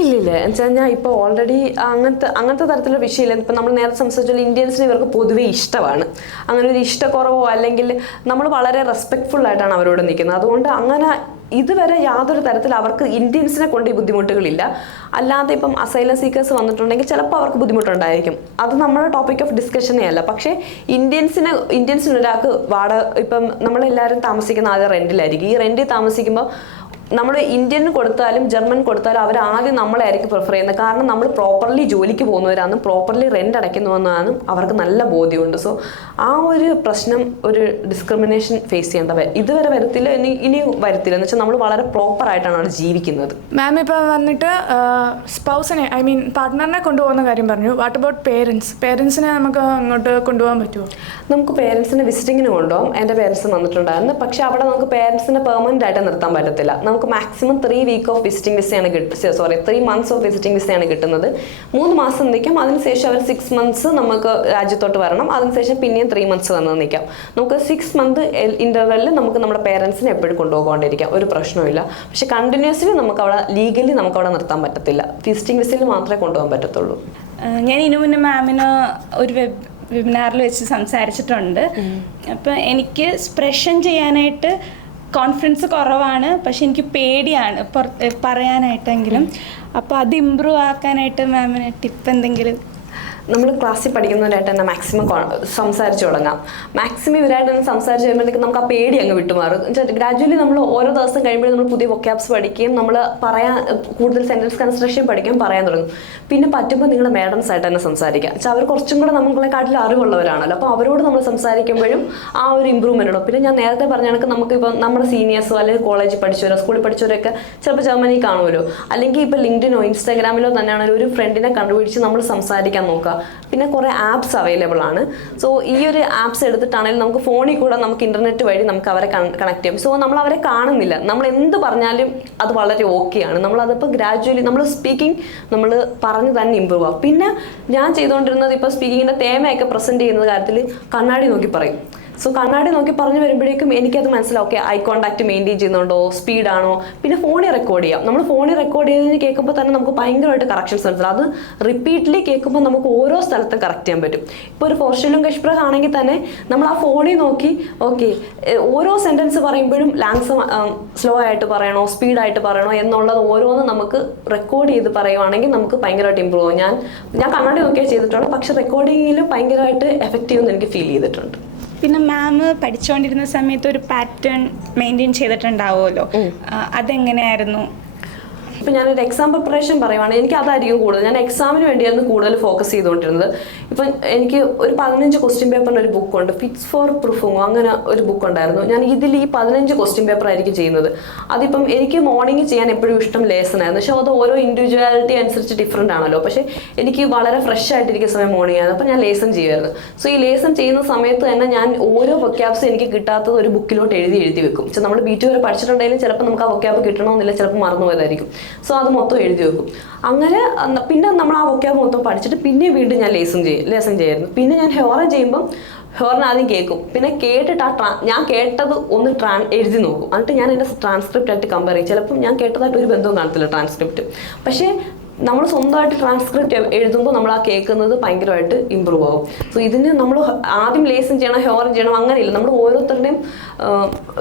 ഇല്ലില്ല, എന്നുവെച്ചാൽ ഞാൻ ഇപ്പോൾ ഓൾറെഡി അങ്ങനത്തെ തരത്തിലുള്ള വിഷയമില്ല. ഇപ്പം നമ്മൾ നേരത്തെ സംസാരിച്ചാൽ ഇന്ത്യൻസിന് ഇവർക്ക് പൊതുവേ ഇഷ്ടമാണ്. അങ്ങനെ ഒരു ഇഷ്ടക്കുറവോ അല്ലെങ്കിൽ നമ്മൾ വളരെ റെസ്പെക്ട്ഫുൾ ആയിട്ടാണ് അവരോട് നിൽക്കുന്നത്. അതുകൊണ്ട് അങ്ങനെ ഇതുവരെ യാതൊരു തരത്തിൽ അവർക്ക് ഇന്ത്യൻസിനെ കൊണ്ട് ഈ ബുദ്ധിമുട്ടുകളില്ല. അല്ലാതെ ഇപ്പം അസൈലം സീക്കേഴ്സ് വന്നിട്ടുണ്ടെങ്കിൽ ചിലപ്പോൾ അവർക്ക് ബുദ്ധിമുട്ടുണ്ടായിരിക്കും. അത് നമ്മുടെ ടോപ്പിക് ഓഫ് ഡിസ്കഷനേ അല്ല. പക്ഷേ ഇന്ത്യൻസിന് ഒരാൾക്ക് ഇപ്പം നമ്മളെല്ലാവരും താമസിക്കുന്ന ആദ്യം റെൻറ്റിലായിരിക്കും. ഈ റെൻറ്റിൽ താമസിക്കുമ്പോൾ നമ്മൾ ഇന്ത്യൻ കൊടുത്താലും ജർമ്മൻ കൊടുത്താലും അവർ ആദ്യം നമ്മളായിരിക്കും പ്രിഫർ ചെയ്യുന്നത്. കാരണം നമ്മൾ പ്രോപ്പർലി ജോലിക്ക് പോകുന്നവരാണ്, പ്രോപ്പർലി റെൻ്റ് അടയ്ക്കുന്നതെന്നാണ് അവർക്ക് നല്ല ബോധ്യമുണ്ട്. സോ ആ ഒരു പ്രശ്നം, ഒരു ഡിസ്ക്രിമിനേഷൻ ഫേസ് ചെയ്യേണ്ട ഇതുവരെ വരത്തില്ല, ഇനി വരത്തില്ല. എന്ന് വെച്ചാൽ നമ്മൾ വളരെ പ്രോപ്പറായിട്ടാണ് അവിടെ ജീവിക്കുന്നത്. മാം ഇപ്പോൾ വന്നിട്ട് സ്പൗസിനെ പാർട്ട്ണറിനെ കൊണ്ടുപോകുന്ന കാര്യം പറഞ്ഞു. വാട്ട് അബൌട്ട് പേരൻസിനെ നമുക്ക് അങ്ങോട്ട് കൊണ്ടുപോകാൻ പറ്റുമോ? നമുക്ക് പേരൻസിനെ വിസിറ്റിങ്ങിന് കൊണ്ടുപോകാം. എൻ്റെ പേരൻസ് വന്നിട്ടുണ്ടായിരുന്നു. പക്ഷേ അവിടെ നമുക്ക് പേരൻസിനെ പെർമനൻ്റ് ആയിട്ട് നിർത്താൻ പറ്റത്തില്ല. നമുക്ക് മാക്സിമം 3 വീക്ക് ഓഫ് വിസിറ്റിംഗ് വിസയാണ് 3 മന്ത്സ് ഓഫ് വിസിറ്റിംഗ് വിസയാണ് കിട്ടുന്നത്. 3 മാസം നിൽക്കാം. അതിനുശേഷം അവർ 6 മന്ത്സ് നമുക്ക് രാജ്യത്തോട്ട് വരണം. അതിനുശേഷം പിന്നെയും 3 മന്ത്സ് വന്ന് നിൽക്കാം. നമുക്ക് 6 മന്ത് ഇൻ്റർവെല്ലിൽ നമുക്ക് നമ്മുടെ പേരൻസിനെ എപ്പോഴും കൊണ്ടുപോകൊണ്ടിരിക്കാം, ഒരു പ്രശ്നമില്ല. പക്ഷെ കണ്ടിന്യൂസ്ലി നമുക്ക് അവിടെ ലീഗലി നമുക്ക് അവിടെ നിർത്താൻ പറ്റത്തില്ല. വിസിറ്റിംഗ് വിസയിൽ മാത്രമേ കൊണ്ടുപോകാൻ പറ്റത്തുള്ളൂ. ഞാൻ ഇതിനു മുന്നേ മാമിന് ഒരു വെബിനാറിൽ വെച്ച് സംസാരിച്ചിട്ടുണ്ട്. അപ്പം എനിക്ക് സ്പ്രെഷൻ ചെയ്യാനായിട്ട് കോൺഫിഡൻസ് കുറവാണ്, പക്ഷെ എനിക്ക് പേടിയാണ് പറയാനായിട്ടെങ്കിലും. അപ്പോൾ അത് ഇമ്പ്രൂവ് ആക്കാനായിട്ട് മാമിന് ടിപ്പ് എന്തെങ്കിലും? നമ്മൾ ക്ലാസ്സിൽ പഠിക്കുന്നവരായിട്ട് തന്നെ മാക്സിമം സംസാരിച്ച് തുടങ്ങാം. മാക്സിമം ഇവരായിട്ട് തന്നെ സംസാരിച്ച് കഴിയുമ്പോഴത്തേക്ക് നമുക്ക് ആ പേടി അങ്ങ് വിട്ടുമാറും. ഗ്രാജുവലി നമ്മൾ ഓരോ ദിവസം കഴിയുമ്പോഴും നമ്മൾ പുതിയ വൊക്കാബ്സ് പഠിക്കുകയും നമ്മൾ കൂടുതൽ സെൻറ്റൻസ് കൺസ്ട്രക്ഷൻ പഠിക്കുകയും പറയാൻ തുടങ്ങും. പിന്നെ പറ്റുമ്പോൾ നിങ്ങളുടെ മാഡംസ് ആയിട്ട് തന്നെ സംസാരിക്കുക. വെച്ചാൽ അവർ കുറച്ചും കൂടെ നമ്മളെക്കാട്ടിൽ അറിവുള്ളവരാണല്ലോ. അപ്പോൾ അവരോട് നമ്മൾ സംസാരിക്കുമ്പോഴും ആ ഒരു ഇമ്പ്രൂവ്മെൻ്റ് ഉള്ളൂ. പിന്നെ ഞാൻ നേരത്തെ പറഞ്ഞ കണക്ക് നമുക്കിപ്പോൾ നമ്മുടെ സീനിയേഴ്സോ അല്ലെങ്കിൽ കോളേജിൽ പഠിച്ചവരോ സ്കൂളിൽ പഠിച്ചവരൊക്കെ ചിലപ്പോൾ ജർമ്മനി കാണുമല്ലോ. അല്ലെങ്കിൽ ഇപ്പോൾ ലിങ്ക്ഡിനോ ഇൻസ്റ്റാഗ്രാമിലോ തന്നെയാണെങ്കിൽ ഒരു ഫ്രണ്ടിനെ കണ്ടുപിടിച്ച് നമ്മൾ സംസാരിക്കാൻ നോക്കുക. പിന്നെ കുറേ ആപ്സ് അവൈലബിൾ ആണ്. സോ ഈ ഒരു ആപ്സ് എടുത്തിട്ടാണെങ്കിലും നമുക്ക് ഫോണിൽ കൂടെ നമുക്ക് ഇൻ്റർനെറ്റ് വഴി നമുക്ക് അവരെ കണക്ട് ചെയ്യും. സോ നമ്മൾ അവരെ കാണുന്നില്ല, നമ്മൾ എന്ത് പറഞ്ഞാലും അത് വളരെ ഓക്കെയാണ്. നമ്മളതിപ്പോൾ ഗ്രാജുവലി നമ്മൾ സ്പീക്കിംഗ് നമ്മൾ പറഞ്ഞ് തന്നെ ഇമ്പ്രൂവ് ആവും. പിന്നെ ഞാൻ ചെയ്തുകൊണ്ടിരുന്നത് ഇപ്പോൾ സ്പീക്കിങ്ങിൻ്റെ തേമയൊക്കെ പ്രസൻറ്റ് ചെയ്യുന്ന കാര്യത്തിൽ കണ്ണാടി നോക്കി പറയും. സോ കണ്ണാടി നോക്കി പറഞ്ഞു വരുമ്പോഴേക്കും എനിക്കത് മനസ്സിലാവും, ഓക്കെ ഐ കോൺടാക്ട് മെയിൻറ്റെയിൻ ചെയ്യുന്നുണ്ടോ, സ്പീഡാണോ. പിന്നെ ഫോണിൽ റെക്കോർഡ് ചെയ്യാം. നമ്മൾ ഫോണിൽ റെക്കോർഡ് ചെയ്തതിന് കേൾക്കുമ്പോൾ തന്നെ നമുക്ക് ഭയങ്കരമായിട്ട് കറക്ഷൻസ് മനസ്സിലാവും. അത് റിപ്പീറ്റ്ലി കേൾക്കുമ്പോൾ നമുക്ക് ഓരോ സ്ഥലത്തും കറക്റ്റ് ചെയ്യാൻ പറ്റും. ഇപ്പോൾ ഒരു ഫോർഷലും ഗഷ്പ്രഹ് ആണെങ്കിൽ തന്നെ നമ്മൾ ആ ഫോണിൽ നോക്കി ഓക്കെ ഓരോ സെൻറ്റൻസ് പറയുമ്പോഴും ലാങ്സ് സ്ലോ ആയിട്ട് പറയണോ സ്പീഡായിട്ട് പറയണോ എന്നുള്ളത് ഓരോന്ന് നമുക്ക് റെക്കോർഡ് ചെയ്ത് പറയുവാണെങ്കിൽ നമുക്ക് ഭയങ്കരമായിട്ട് ഇമ്പ്രൂവ് ആവും. ഞാൻ കണ്ണാടി നോക്കിയേ ചെയ്തിട്ടുള്ളൂ, പക്ഷെ റെക്കോർഡിങ്ങിലും ഭയങ്കരമായിട്ട് എഫക്റ്റീവ് എന്ന് എനിക്ക് ഫീൽ ചെയ്തിട്ടുണ്ട്. പിന്നെ മാം പഠിച്ചുകൊണ്ടിരുന്ന സമയത്ത് ഒരു പാറ്റേൺ മെയിൻറ്റെയിൻ ചെയ്തിട്ടുണ്ടാവുമല്ലോ, അതെങ്ങനെയായിരുന്നു? ഇപ്പം ഞാനൊരു എക്സാം പ്രിപ്പറേഷൻ പറയുവാണെങ്കിൽ എനിക്ക് അതായിരിക്കും കൂടുതൽ. ഞാൻ എക്സാമിന് വേണ്ടിയായിരുന്നു കൂടുതൽ ഫോക്കസ് ചെയ്തുകൊണ്ടിരുന്നത്. ഇപ്പം എനിക്ക് ഒരു 15 ക്വസ്റ്റ്യൻ പേപ്പറിൻ്റെ ഒരു ബുക്കുണ്ട്, ഫിറ്റ്സ് ഫോർ പ്രൂഫിങ്ങോ അങ്ങനെ ഒരു ബുക്ക് ഉണ്ടായിരുന്നു. ഞാൻ ഇതിൽ ഈ 15 ക്വസ്റ്റ്യൻ പേപ്പർ ആയിരിക്കും ചെയ്യുന്നത്. അതിപ്പം എനിക്ക് മോർണിംഗ് ചെയ്യാൻ എപ്പോഴും ഇഷ്ടം ലേസൺ ആയിരുന്നു. പക്ഷേ അത് ഓരോ ഇൻഡിവിജ്വാലിറ്റി അനുസരിച്ച് ഡിഫറെൻ്റ് ആണല്ലോ. പക്ഷേ എനിക്ക് വളരെ ഫ്രഷ് ആയിട്ടിരിക്കുന്ന സമയം മോർണിംഗ് ആയിരുന്നു. അപ്പോൾ ഞാൻ ലേസൺ ചെയ്യുമായിരുന്നു. സോ ഈ ലേസൺ ചെയ്യുന്ന സമയത്ത് തന്നെ ഞാൻ ഓരോ വൊക്കാബ്സ് എനിക്ക് കിട്ടാത്തത് ഒരു ബുക്കിലോട്ട് എഴുതി വെക്കും. പക്ഷേ നമ്മൾ B2 വരെ പഠിച്ചിട്ടുണ്ടെങ്കിലും ചിലപ്പോൾ നമുക്ക് ആ വൊക്കാബ് കിട്ടണമെന്നില്ല, ചിലപ്പോൾ മറന്നുപോയതായിരിക്കും. സോ അത് മൊത്തം എഴുതി വെക്കും. അങ്ങനെ പിന്നെ നമ്മൾ ആ വൊക്കാബ് മൊത്തം പഠിച്ചിട്ട് പിന്നെ വീണ്ടും ഞാൻ ലേസൺ ചെയ്യായിരുന്നു. പിന്നെ ഞാൻ ഹോറൻ ചെയ്യുമ്പം ഹോറൻ ആദ്യം കേൾക്കും. പിന്നെ കേട്ടിട്ട് ഞാൻ കേട്ടത് ഒന്ന് എഴുതി നോക്കും. എന്നിട്ട് ഞാൻ എൻ്റെ ട്രാൻസ്ക്രിപ്റ്റ് ആയിട്ട് കമ്പയർ ചെയ്യും. ചിലപ്പം ഞാൻ കേട്ടതായിട്ട് ഒരു ബന്ധവും കാണത്തില്ല ട്രാൻസ്ക്രിപ്റ്റ്. പക്ഷേ നമ്മൾ സ്വന്തമായിട്ട് ട്രാൻസ്ക്രിപ്റ്റ് എഴുതുമ്പോൾ നമ്മൾ ആ കേൾക്കുന്നത് ഭയങ്കരമായിട്ട് ഇമ്പ്രൂവ് ആവും. സോ ഇതിന് നമ്മൾ ആദ്യം ലേസൺ ചെയ്യണം, ഹോറൻ ചെയ്യണം അങ്ങനെയില്ല. നമ്മൾ ഓരോരുത്തരുടെയും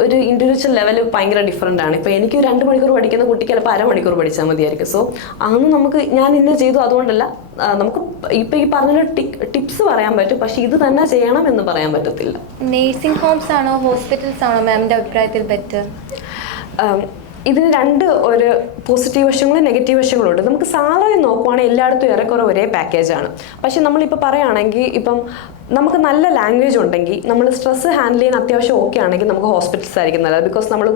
ഒരു ഇൻഡിവിജ്വൽ ലെവൽ ഭയങ്കര ഡിഫറെൻ്റ് ആണ്. ഇപ്പോൾ എനിക്ക് 2 മണിക്കൂർ പഠിക്കുന്ന കുട്ടിക്ക് ചിലപ്പോൾ അരമണിക്കൂർ പഠിച്ചാൽ മതിയായിരിക്കും. സോ അന്ന് നമുക്ക് ഞാൻ ഇന്ന ചെയ്തു അതുകൊണ്ടല്ല, നമുക്ക് ഇപ്പം ഈ പറഞ്ഞ ടിപ്സ് പറയാൻ പറ്റും, പക്ഷേ ഇത് തന്നെ ചെയ്യണം എന്ന് പറയാൻ പറ്റത്തില്ല. നേഴ്സിംഗ് ഹോംസ് ആണോ ഹോസ്പിറ്റൽസ് ആണോ മാമിൻ്റെ അഭിപ്രായത്തിൽ ബെറ്റർ? ഇതിന് ഒരു പോസിറ്റീവ് വശങ്ങളും നെഗറ്റീവ് വശങ്ങളും ഉണ്ട്. നമുക്ക് സാലറി നോക്കുവാണെങ്കിൽ എല്ലായിടത്തും ഏറെക്കുറെ ഒരേ പാക്കേജാണ്. പക്ഷെ നമ്മളിപ്പോൾ പറയുകയാണെങ്കിൽ ഇപ്പം നമുക്ക് നല്ല ലാംഗ്വേജ് ഉണ്ടെങ്കിൽ നമ്മൾ സ്ട്രെസ് ഹാൻഡിൽ ചെയ്യാൻ അത്യാവശ്യം ഓക്കെ ആണെങ്കിൽ നമുക്ക് ഹോസ്പിറ്റൽസ് ആയിരിക്കും നല്ലത്. ബിക്കോസ് നമ്മൾ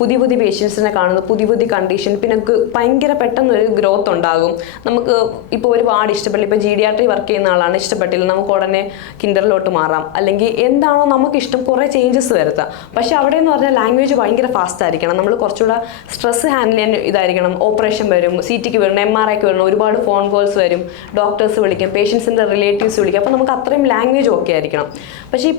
പുതിയ പേഷ്യൻസിനെ കാണുന്നു, പുതിയ കണ്ടീഷൻ, പിന്നെ ഭയങ്കര പെട്ടെന്നൊരു ഗ്രോത്ത് ഉണ്ടാകും. നമുക്ക് ഇപ്പോൾ ഒരു വാർഡ് ഇഷ്ടപ്പെട്ടില്ല, ഇപ്പോൾ GD വർക്ക് ചെയ്യുന്ന ആളാണ്, ഇഷ്ടപ്പെട്ടില്ല, നമുക്ക് ഉടനെ കിൻഡറിലോട്ട് മാറാം. അല്ലെങ്കിൽ എന്താണോ നമുക്കിഷ്ടം കുറേ ചേഞ്ചസ് വരുത്താം. പക്ഷേ അവിടെ എന്ന് പറഞ്ഞാൽ ലാംഗ്വേജ് ഭയങ്കര ഫാസ്റ്റ് ആയിരിക്കണം. നമ്മൾ കുറച്ചുകൂടെ സ്ട്രെസ് ഹാൻഡിൽ ചെയ്യാൻ ഇതായിരിക്കണം. ഓപ്പറേഷൻ വരും, CTക്ക് വരണം, MRIക്ക് വരണം, ഒരുപാട് ഫോൺ കോൾസ് വരും, ഡോക്ടേഴ്സ് വിളിക്കും, പേഷ്യൻസിൻ്റെ റിലേറ്റീവ്സ് വിളിക്കും. അപ്പോൾ നമുക്ക് അത്രയും ലാംഗ്വേജ് ഓക്കെ ആയിരിക്കണം. പക്ഷേ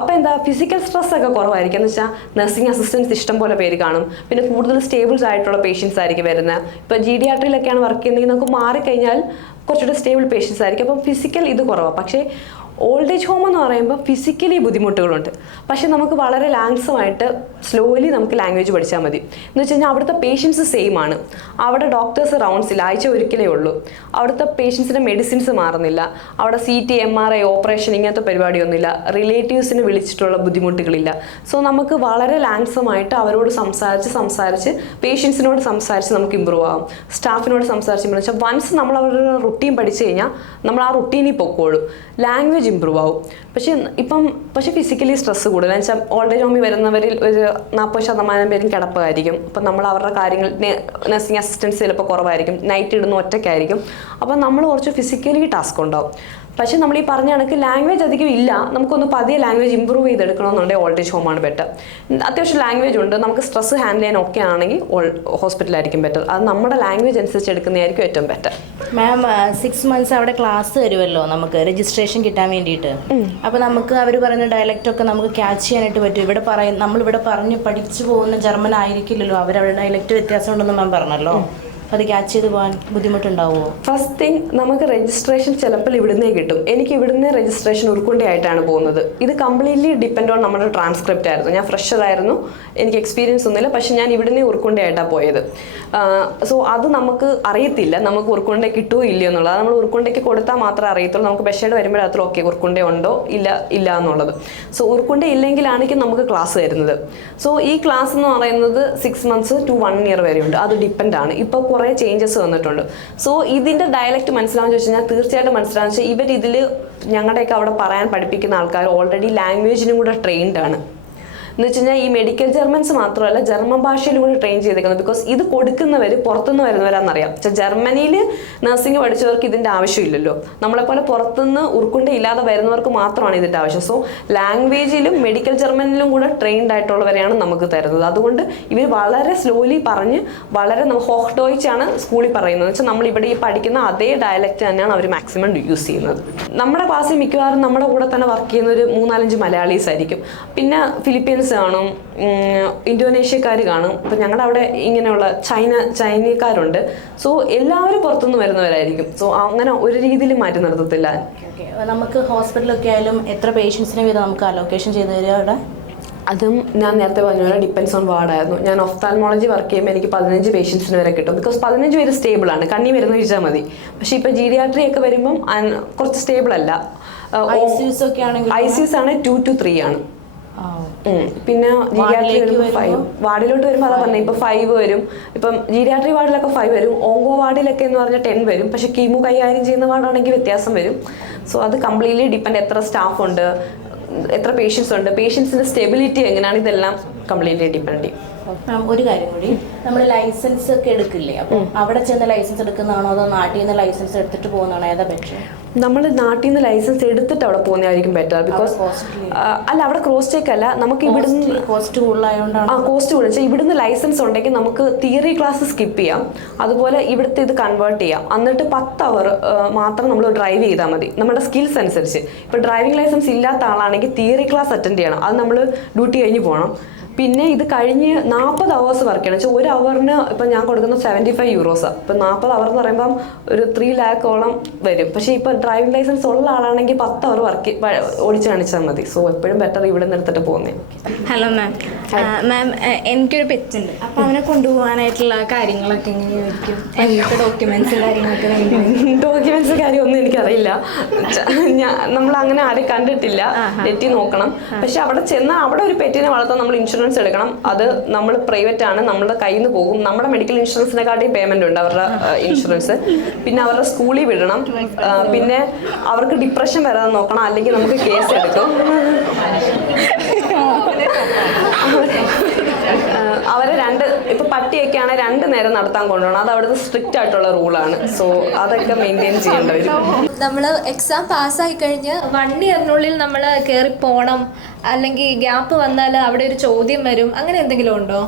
അപ്പോൾ എന്താ ഫിസിക്കൽ സ്ട്രെസ് ഒക്കെ കുറവായിരിക്കും. എന്ന് വെച്ചാൽ നഴ്സിംഗ് അസിസ്റ്റൻസ് ഇഷ്ടം പോലെ പേര് കാണും. പിന്നെ കൂടുതൽ സ്റ്റേബിൾസ് ആയിട്ടുള്ള പേഷ്യൻസ് ആയിരിക്കും വരുന്നത്. ഇപ്പോൾ GD വർക്ക് ചെയ്യുന്നെങ്കിൽ നമുക്ക് മാറിക്കഴിഞ്ഞാൽ കുറച്ചുകൂടെ സ്റ്റേബിൾ പേഷ്യൻസ് ആയിരിക്കും. അപ്പം ഫിസിക്കൽ ഇത് കുറവാണ്. പക്ഷേ ഓൾഡ് ഏജ് ഹോം എന്ന് പറയുമ്പോൾ ഫിസിക്കലി ബുദ്ധിമുട്ടുകളുണ്ട്. പക്ഷേ നമുക്ക് വളരെ ലാങ്സമായിട്ട് സ്ലോലി നമുക്ക് ലാംഗ്വേജ് പഠിച്ചാൽ മതി. എന്ന് വെച്ച് കഴിഞ്ഞാൽ അവിടുത്തെ പേഷ്യൻസ് സെയിം ആണ്. അവിടെ ഡോക്ടേഴ്സ് റൗണ്ട്സ് ഇല്ല, ആഴ്ച ഒരിക്കലേ ഉള്ളൂ. അവിടുത്തെ പേഷ്യൻസിൻ്റെ മെഡിസിൻസ് മാറുന്നില്ല. അവിടെ CT MRI ഓപ്പറേഷൻ ഇങ്ങനത്തെ പരിപാടിയൊന്നുമില്ല. റിലേറ്റീവ്സിനെ വിളിച്ചിട്ടുള്ള ബുദ്ധിമുട്ടുകളില്ല. സോ നമുക്ക് വളരെ ലാങ്സമായിട്ട് അവരോട് സംസാരിച്ച് പേഷ്യൻസിനോട് സംസാരിച്ച് നമുക്ക് ഇമ്പ്രൂവ് ആകും. സ്റ്റാഫിനോട് സംസാരിച്ച് വെച്ചാൽ വൺസ് നമ്മൾ അവരുടെ റുട്ടീൻ പഠിച്ചു കഴിഞ്ഞാൽ നമ്മൾ ആ റുട്ടീനിൽ പൊക്കോളും, ലാംഗ്വേജ് ഇമ്പ്രൂവ് ആവും. പക്ഷേ ഫിസിക്കലി സ്ട്രെസ് കൂടുതൽ. എന്ന് വെച്ചാൽ ഓൾഡ് ഏജ് ഹോമിൽ വരുന്നവരിൽ ഒരു 40% പേരും കിടപ്പായിരിക്കും. അപ്പം നമ്മൾ അവരുടെ കാര്യങ്ങൾ നഴ്സിംഗ് അസിസ്റ്റൻസ് ചിലപ്പോൾ കുറവായിരിക്കും, നൈറ്റ് ഇടുന്ന ഒറ്റയ്ക്കായിരിക്കും. അപ്പം നമ്മൾ കുറച്ച് ഫിസിക്കലി ടാസ്ക് ഉണ്ടാവും. പക്ഷേ നമ്മൾ ഈ പറഞ്ഞ കണക്ക് ലാംഗ്വേജ് അധികം ഇല്ല, നമുക്കൊന്ന് പതിയെ ലാംഗ്വേജ് ഇമ്പ്രൂവ് ചെയ്തെടുക്കണമെന്നുണ്ടെങ്കിൽ ഓൾഡ് ഏജ് ഹോമാണ് ബെറ്റർ. അത്യാവശ്യം ലാംഗ്വേജ് ഉണ്ട്, നമുക്ക് സ്ട്രെസ് ഹാൻഡിൽ ചെയ്യാൻ ഒക്കെ ആണെങ്കിൽ ഹോസ്പിറ്റലായിരിക്കും ബെറ്റർ. അത് നമ്മുടെ ലാംഗ്വേജ് അനുസരിച്ച് എടുക്കുന്നതായിരിക്കും ഏറ്റവും ബെറ്റർ. മാം 6 months അവിടെ ക്ലാസ് തരുമല്ലോ നമുക്ക് രജിസ്ട്രേഷൻ കിട്ടാൻ വേണ്ടിയിട്ട്. അപ്പോൾ നമുക്ക് അവർ പറയുന്ന ഡയലക്റ്റ് ഒക്കെ നമുക്ക് ക്യാച്ച് ചെയ്യാനായിട്ട് പറ്റും. നമ്മളിവിടെ പറഞ്ഞ് പഠിച്ചു പോകുന്ന ജർമ്മൻ ആയിരിക്കില്ലല്ലോ, അവരവരുടെ ഡയലക്റ്റ് വ്യത്യാസം ഉണ്ടെന്ന് മാം പറഞ്ഞല്ലോ. അത് ക്യാച്ച് ചെയ്ത് പോകാൻ ബുദ്ധിമുട്ടുണ്ടാവുമോ? ഫസ്റ്റ് തിങ് നമുക്ക് രജിസ്ട്രേഷൻ ചിലപ്പോൾ ഇവിടുന്നേ കിട്ടും. എനിക്ക് ഇവിടുന്ന് രജിസ്ട്രേഷൻ ഉരുക്കൊണ്ടയായിട്ടാണ് പോകുന്നത്. ഇത് കംപ്ലീറ്റ്ലി ഡിപ്പെൻഡ് ഓൺ നമ്മുടെ ട്രാൻസ്ക്രിപ്റ്റ് ആയിരുന്നു. ഞാൻ ഫ്രഷർ ആയിരുന്നു, എനിക്ക് എക്സ്പീരിയൻസ് ഒന്നുമില്ല, പക്ഷെ ഞാൻ ഇവിടുന്ന് ഉരുക്കൊണ്ടയായിട്ടാണ് പോയത്. സോ അത് നമുക്ക് അറിയത്തില്ല നമുക്ക് ഉരുക്കൊണ്ട കിട്ടുമോ ഇല്ലയോ എന്നുള്ളത്. നമ്മൾ ഉരുക്കൊണ്ടയ്ക്ക് കൊടുത്താൽ മാത്രമേ അറിയത്തുള്ളൂ. നമുക്ക് ബഷേഡ് വരുമ്പോഴത്ര ഓക്കെ ഉരുക്കൊണ്ട ഉണ്ടോ ഇല്ല എന്നുള്ളത്. സോ ഉരുക്കൊണ്ട ഇല്ലെങ്കിലാണെങ്കിൽ നമുക്ക് ക്ലാസ് തരുന്നത്. സോ ഈ ക്ലാസ് എന്ന് പറയുന്നത് 6 months to 1 year വരെയുണ്ട്. അത് ഡിപ്പെൻഡ് ആണ്. ഇപ്പോൾ കുറേ ചേഞ്ചസ് വന്നിട്ടുണ്ട്. സോ ഇതിൻ്റെ ഡയലക്റ്റ് മനസ്സിലാവുമെന്ന് ചോദിച്ചു കഴിഞ്ഞാൽ തീർച്ചയായിട്ടും മനസ്സിലാവുന്ന വെച്ചാൽ ഇവരിതിൽ ഞങ്ങളുടെയൊക്കെ അവിടെ പറയാൻ പഠിപ്പിക്കുന്ന ആൾക്കാർ ഓൾറെഡി ലാംഗ്വേജിനും കൂടെ ട്രെയിൻഡ് ആണ്. എന്ന് വെച്ച് കഴിഞ്ഞാൽ ഈ മെഡിക്കൽ ജർമ്മൻസ് മാത്രമല്ല ജർമ്മൻ ഭാഷയിലും കൂടി ട്രെയിൻ ചെയ്തേക്കുന്നത്. ബിക്കോസ് ഇത് കൊടുക്കുന്നവർ പുറത്തുനിന്ന് വരുന്നവരാണെന്നറിയാം. ജർമ്മനിയിൽ നഴ്സിംഗ് പഠിച്ചവർക്ക് ഇതിൻ്റെ ആവശ്യമില്ലല്ലോ. നമ്മളെപ്പോലെ പുറത്തുനിന്ന് ഉരുക്കുണ്ട ഇല്ലാതെ വരുന്നവർക്ക് മാത്രമാണ് ഇതിൻ്റെ ആവശ്യം. സോ ലാംഗ്വേജിലും മെഡിക്കൽ ജർമ്മനിലും കൂടെ ട്രെയിൻഡ് ആയിട്ടുള്ളവരെയാണ് നമുക്ക് തരുന്നത്. അതുകൊണ്ട് ഇവർ വളരെ സ്ലോലി പറഞ്ഞ് വളരെ ഹോഹ്ഡോയിച്ചാണ് സ്കൂളിൽ പറയുന്നത്. വെച്ചാൽ നമ്മളിവിടെ ഈ പഠിക്കുന്ന അതേ ഡയലക്റ്റ് തന്നെയാണ് അവർ മാക്സിമം യൂസ് ചെയ്യുന്നത്. നമ്മുടെ ക്ലാസ്സിൽ മിക്കവാറും നമ്മുടെ കൂടെ തന്നെ വർക്ക് ചെയ്യുന്ന ഒരു 3-4 മലയാളീസ് ആയിരിക്കും. പിന്നെ ഫിലിപ്പീൻസ് കാണും, ഇന്തോനേഷ്യക്കാർ കാണും. ഇപ്പം ഞങ്ങളുടെ അവിടെ ഇങ്ങനെയുള്ള ചൈനക്കാരുണ്ട്. സോ എല്ലാവരും പുറത്തുനിന്ന് വരുന്നവരായിരിക്കും. സോ അങ്ങനെ ഒരു രീതിയിൽ മാറ്റി നിർത്തത്തില്ല. നമുക്ക് ഹോസ്പിറ്റലൊക്കെ ആയാലും എത്ര പേഷ്യൻസിനെ വീതം നമുക്ക് അലോക്കേഷൻ ചെയ്ത് തരിക അവിടെ? അതും ഞാൻ നേരത്തെ പറഞ്ഞ പോലെ ഡിപ്പെൻസ് ഓൺ വാർഡായിരുന്നു. ഞാൻ ഒഫ്താൽമോളജി വർക്ക് ചെയ്യുമ്പോൾ എനിക്ക് 15 പേഷ്യൻസിന് വരെ കിട്ടും. ബിക്കോസ് 15 പേര് സ്റ്റേബിളാണ്, കണ്ണി വരുന്ന ചോദിച്ചാൽ മതി. പക്ഷേ ഇപ്പോൾ ജീരിയാട്രി ഒക്കെ വരുമ്പം കുറച്ച് സ്റ്റേബിൾ അല്ല. ICUs ഒക്കെ ആണെങ്കിൽ ICUs ആണ് 2 to 3 ആണ്. പിന്നെ ജീരിയാട്രി വരുമ്പോൾ 5. വാർഡിലോട്ട് വരുമ്പോൾ അതാ പറഞ്ഞത്, ഇപ്പോൾ 5 വരും. ഇപ്പം ജീരിയാട്രി വാർഡിലൊക്കെ 5 വരും. ഓങ്കോ വാർഡിലൊക്കെ എന്ന് പറഞ്ഞാൽ 10 വരും. പക്ഷേ കീമോ കൈകാര്യം ചെയ്യുന്ന വാർഡാണെങ്കിൽ വ്യത്യാസം വരും. സോ അത് കംപ്ലീറ്റ്ലി ഡിപ്പെൻഡ്, എത്ര സ്റ്റാഫ് ഉണ്ട്, എത്ര പേഷ്യൻസ് ഉണ്ട്, പേഷ്യൻസിന്റെ സ്റ്റെബിലിറ്റി എങ്ങനെയാണ്, ഇതെല്ലാം കംപ്ലീറ്റ്ലി ഡിപ്പെൻഡ് ചെയ്യും. ഒരു കാര്യം കൂടി, നമ്മൾ ലൈസൻസ് ഒക്കെ എടുക്കില്ലേ? അപ്പം അവിടെ ചെന്ന് ലൈസൻസ് എടുക്കുന്നതാണോ അതോ നാട്ടിൽ നിന്ന് ലൈസൻസ് എടുത്തിട്ട് പോകുന്നതാണോ, ഏതാ ബെറ്റർ? നമ്മൾ നാട്ടിൽ നിന്ന് ലൈസൻസ് എടുത്തിട്ട് അവിടെ പോകുന്നതായിരിക്കും ബെറ്റർ. ബിക്കോസ് അല്ല, അവിടെ ക്രോസ് ചെക്ക് അല്ല, നമുക്ക് ഇവിടുന്ന് കോസ്റ്റ് കൂടുതലായതുകൊണ്ടാണ്. കോസ്റ്റ് കൂടുതൽ വെച്ചാൽ ഇവിടുന്ന് ലൈസൻസ് ഉണ്ടെങ്കിൽ നമുക്ക് തിയറി ക്ലാസ് സ്കിപ്പ് ചെയ്യാം. അതുപോലെ ഇവിടുത്തെ ഇത് കൺവേർട്ട് ചെയ്യാം. എന്നിട്ട് 10 hour മാത്രം നമ്മൾ ഡ്രൈവ് ചെയ്താൽ മതി നമ്മുടെ സ്കിൽസ് അനുസരിച്ച്. ഇപ്പോൾ ഡ്രൈവിംഗ് ലൈസൻസ് ഇല്ലാത്ത ആളാണെങ്കിൽ തിയറി ക്ലാസ് അറ്റൻഡ് ചെയ്യണം. അത് നമ്മൾ ഡ്യൂട്ടി കഴിഞ്ഞ് പോകണം. പിന്നെ ഇത് കഴിഞ്ഞ് 40 hours വർക്ക് ചെയ്യണം. വെച്ചാൽ 1 hourന് ഇപ്പം ഞാൻ കൊടുക്കുന്ന 75 euros. ഇപ്പം 40 hour എന്ന് പറയുമ്പം ഒരു 3 lakh വരും. പക്ഷേ ഇപ്പോൾ ഡ്രൈവിംഗ് ലൈസൻസ് ഉള്ള ആളാണെങ്കിൽ 10 hour ഓടിച്ച് കാണിച്ചാൽ മതി. സോ എപ്പോഴും ബെറ്റർ ഇവിടെ നിന്ന് എടുത്തിട്ട് പോകുന്നേ. Hello ma'am. മാം, എനിക്കൊരു പെറ്റുണ്ട്. അപ്പോൾ അവനെ കൊണ്ടുപോകാനായിട്ടുള്ള കാര്യങ്ങളൊക്കെ എങ്ങനെയായിരിക്കും? എന്തൊക്കെ ഡോക്യുമെന്റ്സും കാര്യങ്ങളൊക്കെ വേണ്ടി? ഡോക്യുമെന്റ്സ് കാര്യമൊന്നും എനിക്കറിയില്ല. നമ്മൾ അങ്ങനെ ആരും കണ്ടിട്ടില്ല. നെറ്റി നോക്കണം. പക്ഷെ അവിടെ ചെന്നാൽ അവിടെ ഒരു പെറ്റിനെ വളർത്താൻ നമ്മൾ ഇൻഷുറൻസ് എടുക്കണം. അത് നമ്മൾ പ്രൈവറ്റ് ആണ്, നമ്മുടെ കയ്യിൽ നിന്ന് പോകും. നമ്മുടെ മെഡിക്കൽ ഇൻഷുറൻസിനെക്കാട്ടിയും പേയ്മെന്റ് ഉണ്ട് അവരുടെ ഇൻഷുറൻസ്. പിന്നെ അവരുടെ സ്കൂളിൽ വിടണം. പിന്നെ അവർക്ക് ഡിപ്രഷൻ വരാതെ നോക്കണം, അല്ലെങ്കിൽ നമുക്ക് കേസ് എടുക്കും. അവരെ ഇപ്പൊ പട്ടിയൊക്കെയാണ് 2 നേരം നടത്താൻ കൊണ്ടുപോകണം. അത് അവിടുത്തെ സ്ട്രിക്റ്റ് ആയിട്ടുള്ള റൂളാണ്. സോ അതൊക്കെ മെയിൻറ്റെയിൻ ചെയ്യേണ്ടി വരും. നമ്മൾ എക്സാം പാസ്സായി കഴിഞ്ഞ് 1 yearനുള്ളിൽ നമ്മൾ കയറി പോകണം, അല്ലെങ്കിൽ ഗ്യാപ്പ് വന്നാൽ അവിടെ ഒരു ചോദ്യം വരും, അങ്ങനെ എന്തെങ്കിലും ഉണ്ടോ?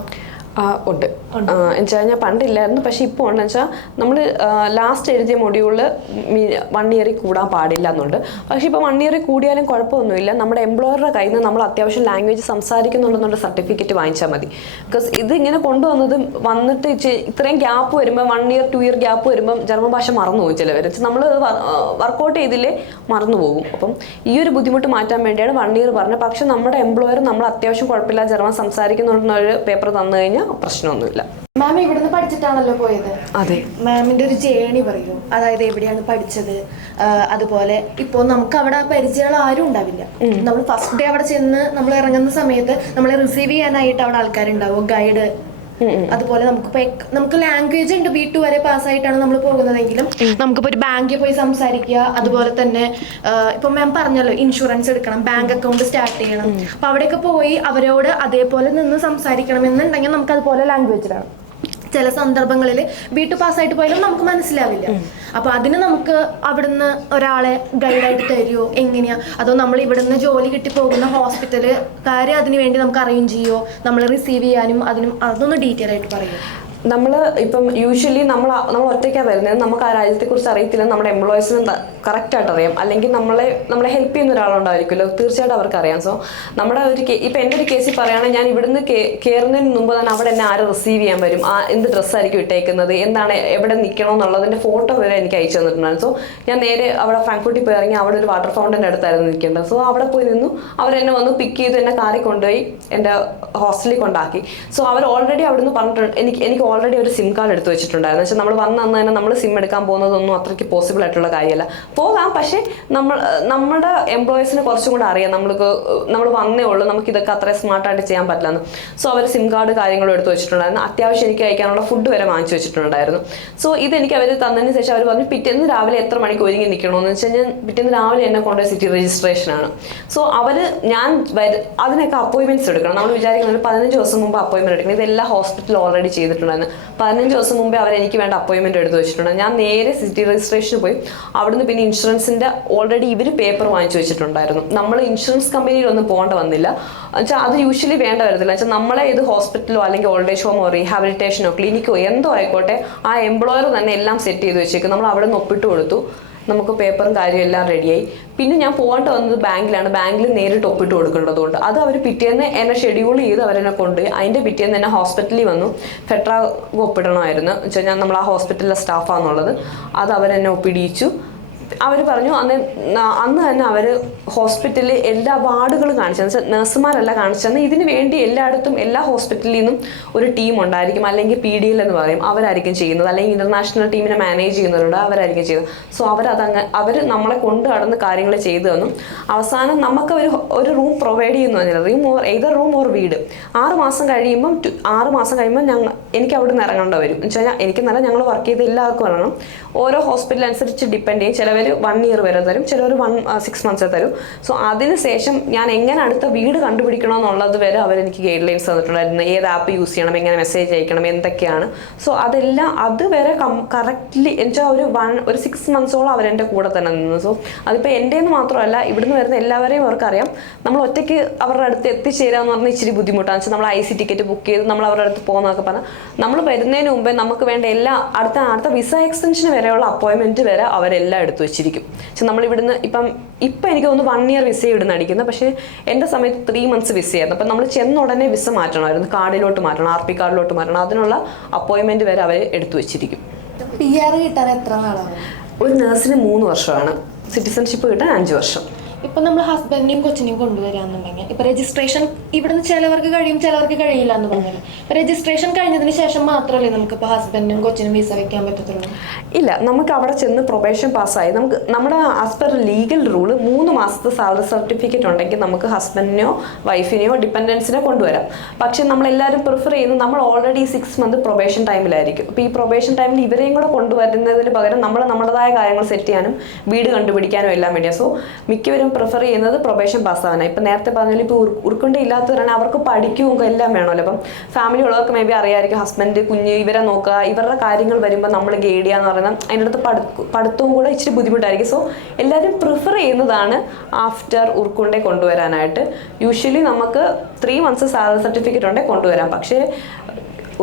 ഉണ്ട്. എന്നുവെച്ചാൽ ഞാൻ പണ്ടില്ലായിരുന്നു, പക്ഷെ ഇപ്പോൾ ഉണ്ടെന്ന് വെച്ചാൽ നമ്മൾ ലാസ്റ്റ് എഴുതിയ മൊഡ്യൂളിൽ 1 year കൂടാൻ പാടില്ല എന്നുണ്ട്. പക്ഷെ ഇപ്പോൾ 1 year കൂടിയാലും കുഴപ്പമൊന്നുമില്ല. നമ്മുടെ എംപ്ലോയറുടെ കയ്യിൽ നിന്ന് നമ്മൾ അത്യാവശ്യം ലാംഗ്വേജ് സംസാരിക്കുന്നുണ്ടെന്നുള്ള സർട്ടിഫിക്കറ്റ് വാങ്ങിച്ചാൽ മതി. ബിക്കോസ് ഇത് ഇങ്ങനെ വന്നിട്ട് ഇത്രയും ഗ്യാപ്പ് വരുമ്പോൾ 1 year 2 year ഗ്യാപ്പ് വരുമ്പം ജർമ്മൻ ഭാഷ മറന്നു പോകും ചിലവർ. നമ്മൾ വർക്കൗട്ട് ചെയ്തില്ലേ മറന്നു പോകും. അപ്പം ഈ ഒരു ബുദ്ധിമുട്ട് മാറ്റാൻ വേണ്ടിയാണ് 1 year പറഞ്ഞത്. പക്ഷെ നമ്മുടെ എംപ്ലോയർ നമ്മൾ അത്യാവശ്യം കുഴപ്പമില്ല ജർമ്മൻ സംസാരിക്കുന്നുണ്ടെന്നൊരു പേപ്പർ തന്നു കഴിഞ്ഞാൽ പ്രശ്നമൊന്നുമില്ല. മാം ഇവിടുന്ന് പഠിച്ചിട്ടാണല്ലോ പോയത്. അതെ. മാമിന്റെ ഒരു ജേണി പറയൂ, അതായത് എവിടെയാണ് പഠിച്ചത്, അതുപോലെ ഇപ്പോൾ നമുക്ക് അവിടെ പരിചയമുള്ള ആരും ഉണ്ടാവില്ല. നമ്മൾ ഫസ്റ്റ് ഡേ അവിടെ ചെന്ന് നമ്മൾ ഇറങ്ങുന്ന സമയത്ത് നമ്മളെ റിസീവ് ചെയ്യാനായിട്ട് അവിടെ ആൾക്കാരുണ്ടാവും, ഗൈഡ്. അതുപോലെ നമുക്ക് ലാംഗ്വേജ് ഉണ്ട്. B2 വരെ പാസ്സായിട്ടാണ് നമ്മൾ പോകുന്നതെങ്കിലും നമുക്കിപ്പോൾ ഒരു ബാങ്കിൽ പോയി സംസാരിക്കുക. അതുപോലെ തന്നെ ഇപ്പൊ മാം പറഞ്ഞല്ലോ ഇൻഷുറൻസ് എടുക്കണം, ബാങ്ക് അക്കൗണ്ട് സ്റ്റാർട്ട് ചെയ്യണം. അപ്പൊ അവിടെയൊക്കെ പോയി അവരോട് അതേപോലെ നിന്ന് സംസാരിക്കണം എന്നുണ്ടെങ്കിൽ നമുക്ക് അതുപോലെ ലാംഗ്വേജ് വേണം. ചില സന്ദർഭങ്ങളിൽ B2 പാസ്സായിട്ട് പോയാലും നമുക്ക് മനസ്സിലാവില്ല. അപ്പൊ അതിന് നമുക്ക് അവിടുന്ന് ഒരാളെ ഗൈഡായിട്ട് തരുമോ, എങ്ങനെയാ? അതോ നമ്മൾ ഇവിടുന്ന് ജോലി കിട്ടി പോകുന്ന ഹോസ്പിറ്റലുകാരെ അതിന് വേണ്ടി നമുക്ക് അറേഞ്ച് ചെയ്യുമോ, നമ്മളെ റിസീവ് ചെയ്യാനും അതിനും? അതൊന്ന് ഡീറ്റെയിൽ ആയിട്ട് പറയുമോ? നമ്മൾ ഇപ്പം യൂഷ്വലി നമ്മൾ ഒറ്റയ്ക്കാണ് വരുന്നത്, നമുക്ക് ആ രാജ്യത്തെക്കുറിച്ച് അറിയത്തില്ല, നമ്മുടെ എംപ്ലോയീസിന് കറക്റ്റായിട്ട് അറിയാം, അല്ലെങ്കിൽ നമ്മളെ ഹെൽപ്പ് ചെയ്യുന്ന ഒരാളുണ്ടായിരിക്കുമല്ലോ, തീർച്ചയായിട്ടും അവർക്ക് അറിയാം. സോ നമ്മുടെ ഇപ്പം എൻ്റെ ഒരു കേസിൽ പറയുകയാണെങ്കിൽ ഞാൻ ഇവിടുന്ന് കയറുന്നതിന് മുമ്പ് തന്നെ അവിടെ എന്നെ ആര് റിസീവ് ചെയ്യാൻ വരും, എന്ത് ഡ്രസ്സായിരിക്കും ഇട്ടേക്കുന്നത്, എന്താണ് എവിടെ നിൽക്കണം എന്നുള്ളതിൻ്റെ ഫോട്ടോ വരെ എനിക്ക് അയച്ചു തന്നിട്ടുണ്ടായിരുന്നു. സോ ഞാൻ നേരെ അവിടെ ഫ്രാങ്ക്ഫർട്ടിൽ പോയി ഇറങ്ങി അവിടെ ഒരു വാട്ടർ ഫൗണ്ടൻ്റെ അടുത്തായിരുന്നു നിൽക്കേണ്ടത്. സോ അവിടെ പോയി നിന്നു, അവരെന്നെ വന്ന് പിക്ക് ചെയ്ത് എന്നെ കാറിൽ കൊണ്ടുപോയി എൻ്റെ ഹോസ്റ്റലിൽ കൊണ്ടാക്കി. സോ അവർ ഓൾറെഡി അവിടുന്ന് പറഞ്ഞിട്ടുണ്ട്, എനിക്ക് ഓൾറെഡി ഒരു സിം കാർഡ് എടുത്ത് വെച്ചിട്ടുണ്ടായിരുന്നു. വെച്ചാൽ നമ്മൾ വന്ന് തന്നെ നമ്മൾ സിം എടുക്കാൻ പോകുന്നതൊന്നും അത്രയ്ക്ക് പോസിബിൾ ആയിട്ടുള്ള കാര്യമല്ല. പോകാം, പക്ഷേ നമ്മുടെ എംപ്ലോയീസിനെ കുറച്ചും കൂടെ അറിയാം, നമ്മൾ വന്നേ ഉള്ളൂ, നമുക്ക് ഇതൊക്കെ അത്ര സ്മാർട്ടായിട്ട് ചെയ്യാൻ പറ്റില്ലെന്ന്. സോ അവർ സിം കാർഡ് കാര്യങ്ങളും എടുത്ത് വെച്ചിട്ടുണ്ടായിരുന്നു. അത്യാവശ്യം എനിക്ക് കഴിക്കാനുള്ള ഫുഡ് വരെ വാങ്ങിച്ചു വെച്ചിട്ടുണ്ടായിരുന്നു. സോ ഇതെനിക്ക് അവർ തന്നതിന് ശേഷം അവർ പറഞ്ഞു പിറ്റേന്ന് രാവിലെ എത്ര മണിക്ക് ഒരുങ്ങി നിൽക്കണമെന്ന് വെച്ച് കഴിഞ്ഞാൽ പിറ്റേന്ന് രാവിലെ എന്നെ കൊണ്ടുപോയി സിറ്റി രജിസ്ട്രേഷനാണ്. സോ അതിനൊക്കെ അപ്പോയിൻമെൻറ്റ്സ് എടുക്കണം. നമ്മൾ വിചാരിക്കുന്നത് 15 ദിവസം മുമ്പ് അപ്പോയിൻമെൻറ്റ് എടുക്കണം. ഇതെല്ലാം ഹോസ്പിറ്റലിൽ ഓൾറെഡി ചെയ്തിട്ടുണ്ടായിരുന്നു. 15 ദിവസം മുമ്പേ അവരെനിക്ക് വേണ്ട അപ്പോയിൻമെൻറ്റ് എടുത്ത് വെച്ചിട്ടുണ്ട്. ഞാൻ നേരെ സിറ്റി രജിസ്ട്രേഷന് പോയി. അവിടുന്ന് പിന്നെ ഇൻഷുറൻസിൻ്റെ ഓൾറെഡി ഇവർ പേപ്പർ വാങ്ങിച്ചു വെച്ചിട്ടുണ്ടായിരുന്നു. നമ്മൾ ഇൻഷുറൻസ് കമ്പനിയിലൊന്നും പോകേണ്ട വന്നില്ല. വെച്ചാൽ അത് യൂഷ്വലി വേണ്ട വരത്തില്ല. വെച്ചാൽ നമ്മളെ ഇത് ഹോസ്പിറ്റലോ അല്ലെങ്കിൽ ഓൾഡ് ഏജ് ഹോമോ റീഹാബിലിറ്റേഷനോ ക്ലിനിക്കോ എന്തോ ആയിക്കോട്ടെ, ആ എംപ്ലോയർ തന്നെ എല്ലാം സെറ്റ് ചെയ്ത് വെച്ചേക്കും. നമ്മൾ അവിടെ നിന്ന് ഒപ്പിട്ട് കൊടുത്തു, നമുക്ക് പേപ്പറും കാര്യം എല്ലാം റെഡിയായി. പിന്നെ ഞാൻ പോകേണ്ട വന്നത് ബാങ്കിൽ നേരിട്ട് ഒപ്പിട്ട് കൊടുക്കേണ്ടതുകൊണ്ട് അത് അവർ പിറ്റേന്ന് എന്നെ ഷെഡ്യൂൾ ചെയ്ത് അവരെന്നെ കൊണ്ടുപോയി. അതിൻ്റെ പിറ്റേന്ന് തന്നെ ഹോസ്പിറ്റലിൽ വന്നു. ഫെട്ര ഒപ്പിടണമായിരുന്നു. വെച്ചാൽ ഞാൻ നമ്മൾ ആ ഹോസ്പിറ്റലിലെ സ്റ്റാഫാണെന്നുള്ളത് അത് അവരെന്നെ ഒപ്പിടിയിച്ചു. അവർ പറഞ്ഞു അന്ന് തന്നെ അവർ ഹോസ്പിറ്റലിൽ എല്ലാ വാർഡുകളും കാണിച്ചതെന്ന് വെച്ചാൽ നഴ്സുമാരല്ല കാണിച്ചതെന്ന്, ഇതിന് വേണ്ടി എല്ലായിടത്തും എല്ലാ ഹോസ്പിറ്റലിൽ നിന്നും ഒരു ടീം ഉണ്ടായിരിക്കും, അല്ലെങ്കിൽ PDL എന്ന് പറയും, അവരായിരിക്കും ചെയ്യുന്നത്, അല്ലെങ്കിൽ ഇന്റർനാഷണൽ ടീമിനെ മാനേജ് ചെയ്യുന്നവരുണ്ട്, അവരായിരിക്കും ചെയ്യുന്നത്. സോ അവർ നമ്മളെ കൊണ്ട് കടന്ന് കാര്യങ്ങൾ ചെയ്തു തന്നു. അവസാനം നമുക്ക് ഒരു റൂം പ്രൊവൈഡ് ചെയ്യുന്നു പറഞ്ഞാൽ റൂം ഓർ വീട്. 6 മാസം കഴിയുമ്പം എനിക്ക് അവിടെ നിന്ന് ഇറങ്ങേണ്ട വരും. എന്ന് വെച്ചാൽ എനിക്കെന്നല്ല, ഞങ്ങൾ വർക്ക് ചെയ്ത് എല്ലാവർക്കും ഇറങ്ങണം. ഓരോ ഹോസ്പിറ്റൽ അനുസരിച്ച് ഡിപ്പെൻഡ് ചെയ്യും. ചിലവർ 1 year വരെ തരും, ചിലവർ 6 months തരും. സോ അതിനുശേഷം ഞാൻ എങ്ങനെ അടുത്ത വീട് കണ്ടുപിടിക്കണമെന്നുള്ളത് വരെ അവരെനിക്ക് ഗൈഡ് ലൈൻസ് തന്നിട്ടുണ്ടായിരുന്നു. ഏത് ആപ്പ് യൂസ് ചെയ്യണം, എങ്ങനെ മെസ്സേജ് അയക്കണം, എന്തൊക്കെയാണ്. സോ അതെല്ലാം അതുവരെ കറക്റ്റ്ലി എന്നുവെച്ചാൽ ഒരു 6 monthsോളം അവരെൻ്റെ കൂടെ തന്നെ നിന്നു. സോ അതിപ്പോൾ എൻ്റെന്ന് മാത്രമല്ല, ഇവിടുന്ന് വരുന്ന എല്ലാവരെയും അവർക്കറിയാം. നമ്മൾ ഒറ്റയ്ക്ക് അവരുടെ അടുത്ത് എത്തിച്ചേരുക എന്ന് പറഞ്ഞാൽ ഇച്ചിരി ബുദ്ധിമുട്ടാണ്. വെച്ചാൽ നമ്മൾ IC ടിക്കറ്റ് ബുക്ക് ചെയ്ത് നമ്മൾ അവരുടെ അടുത്ത് പോകുന്നതൊക്കെ പറഞ്ഞാൽ നമ്മൾ വരുന്നതിന് മുമ്പേ നമുക്ക് വേണ്ട എല്ലാ അടുത്ത വിസ എക്സ്റ്റൻഷന് വരെയുള്ള അപ്പോയിൻമെൻറ്റ് വരെ അവരെല്ലാം എടുത്തു വെച്ചിരിക്കും. പക്ഷെ നമ്മളിവിടുന്ന് ഇപ്പം എനിക്ക് തോന്നുന്നു 1 year വിസ ഇവിടുന്ന് അടിക്കുന്നത്. പക്ഷേ എൻ്റെ സമയത്ത് 3 months വിസയായിരുന്നു. അപ്പം നമ്മൾ ചെന്ന ഉടനെ വിസ മാറ്റണമായിരുന്നു, കാർഡിലോട്ട് മാറ്റണം, RP കാർഡിലോട്ട് മാറ്റണം. അതിനുള്ള അപ്പോയിൻമെൻറ്റ് വരെ അവർ എടുത്തു വെച്ചിരിക്കും. PR കിട്ടാൻ എത്ര നാളാണ്? ഒരു നഴ്സിന് 3 വർഷമാണ്, സിറ്റിസൺഷിപ്പ് കിട്ടാൻ 5 വർഷം. ഇപ്പം നമ്മൾ ഹസ്ബൻഡിനെയും കൊച്ചിനെയും കൊണ്ടുവരികയാണെന്നുണ്ടെങ്കിൽ ഇപ്പം രജിസ്ട്രേഷൻ ഇവിടുന്ന് ചിലവർക്ക് കഴിയും, ചിലവർക്ക് കഴിയില്ല എന്ന് പറഞ്ഞല്ലോ. ഇപ്പം രജിസ്ട്രേഷൻ കഴിഞ്ഞതിന് ശേഷം മാത്രമല്ലേ നമുക്കിപ്പോൾ ഹസ്ബൻഡിനും കൊച്ചിനും വിസ വയ്ക്കാൻ പറ്റത്തുള്ളൂ? ഇല്ല, നമുക്ക് അവിടെ ചെന്ന് പ്രൊബേഷൻ പാസ്സായി നമ്മുടെ ആസ് പെർ ലീഗൽ റൂള് 3 മാസത്തെ സാലറി സർട്ടിഫിക്കറ്റ് ഉണ്ടെങ്കിൽ നമുക്ക് ഹസ്ബൻഡിനെയോ വൈഫിനെയോ ഡിപ്പെൻഡൻസിനെ കൊണ്ടുവരാം. പക്ഷെ നമ്മളെല്ലാവരും പ്രിഫർ ചെയ്യുന്നത് നമ്മൾ ഓൾറെഡി 6 month പ്രൊബേഷൻ ടൈമിലായിരിക്കും. അപ്പോൾ ഈ പ്രൊബേഷൻ ടൈമിൽ ഇവരെയും കൂടെ കൊണ്ടുവരുന്നതിന് പകരം നമ്മുടേതായ കാര്യങ്ങൾ സെറ്റ് ചെയ്യാനും വീട് കണ്ടുപിടിക്കാനും എല്ലാം വേണ്ടിയാണ്. സോ മിക്കവരും പ്രിഫർ ചെയ്യുന്നത് പ്രൊബേഷൻ പാസ്സാവാനാണ്. ഇപ്പം നേരത്തെ പറഞ്ഞാൽ ഇപ്പോൾ ഉരുക്കൊണ്ട് ഇല്ലാത്തവരാണ്, അവർക്ക് പഠിക്കുകയും എല്ലാം വേണമല്ലോ. അപ്പം ഫാമിലി ഉള്ളവർക്ക് മേ ബി അറിയാമായിരിക്കും, ഹസ്ബൻഡ് കുഞ്ഞ് ഇവരെ നോക്കുക, ഇവരുടെ കാര്യങ്ങൾ വരുമ്പോൾ നമ്മൾ ഗൈഡ് ചെയ്യാന്ന് പറയുന്നത് അതിൻ്റെ അടുത്ത് പഠിത്തവും കൂടെ ഇച്ചിരി ബുദ്ധിമുട്ടായിരിക്കും. സോ എല്ലാവരും പ്രിഫർ ചെയ്യുന്നതാണ് ആഫ്റ്റർ ഉരുക്കൊണ്ടേ കൊണ്ടുവരാനായിട്ട്. യൂഷ്വലി നമുക്ക് 3 months സാലറി സർട്ടിഫിക്കറ്റ് ഉണ്ടെങ്കിൽ കൊണ്ടുവരാം. പക്ഷേ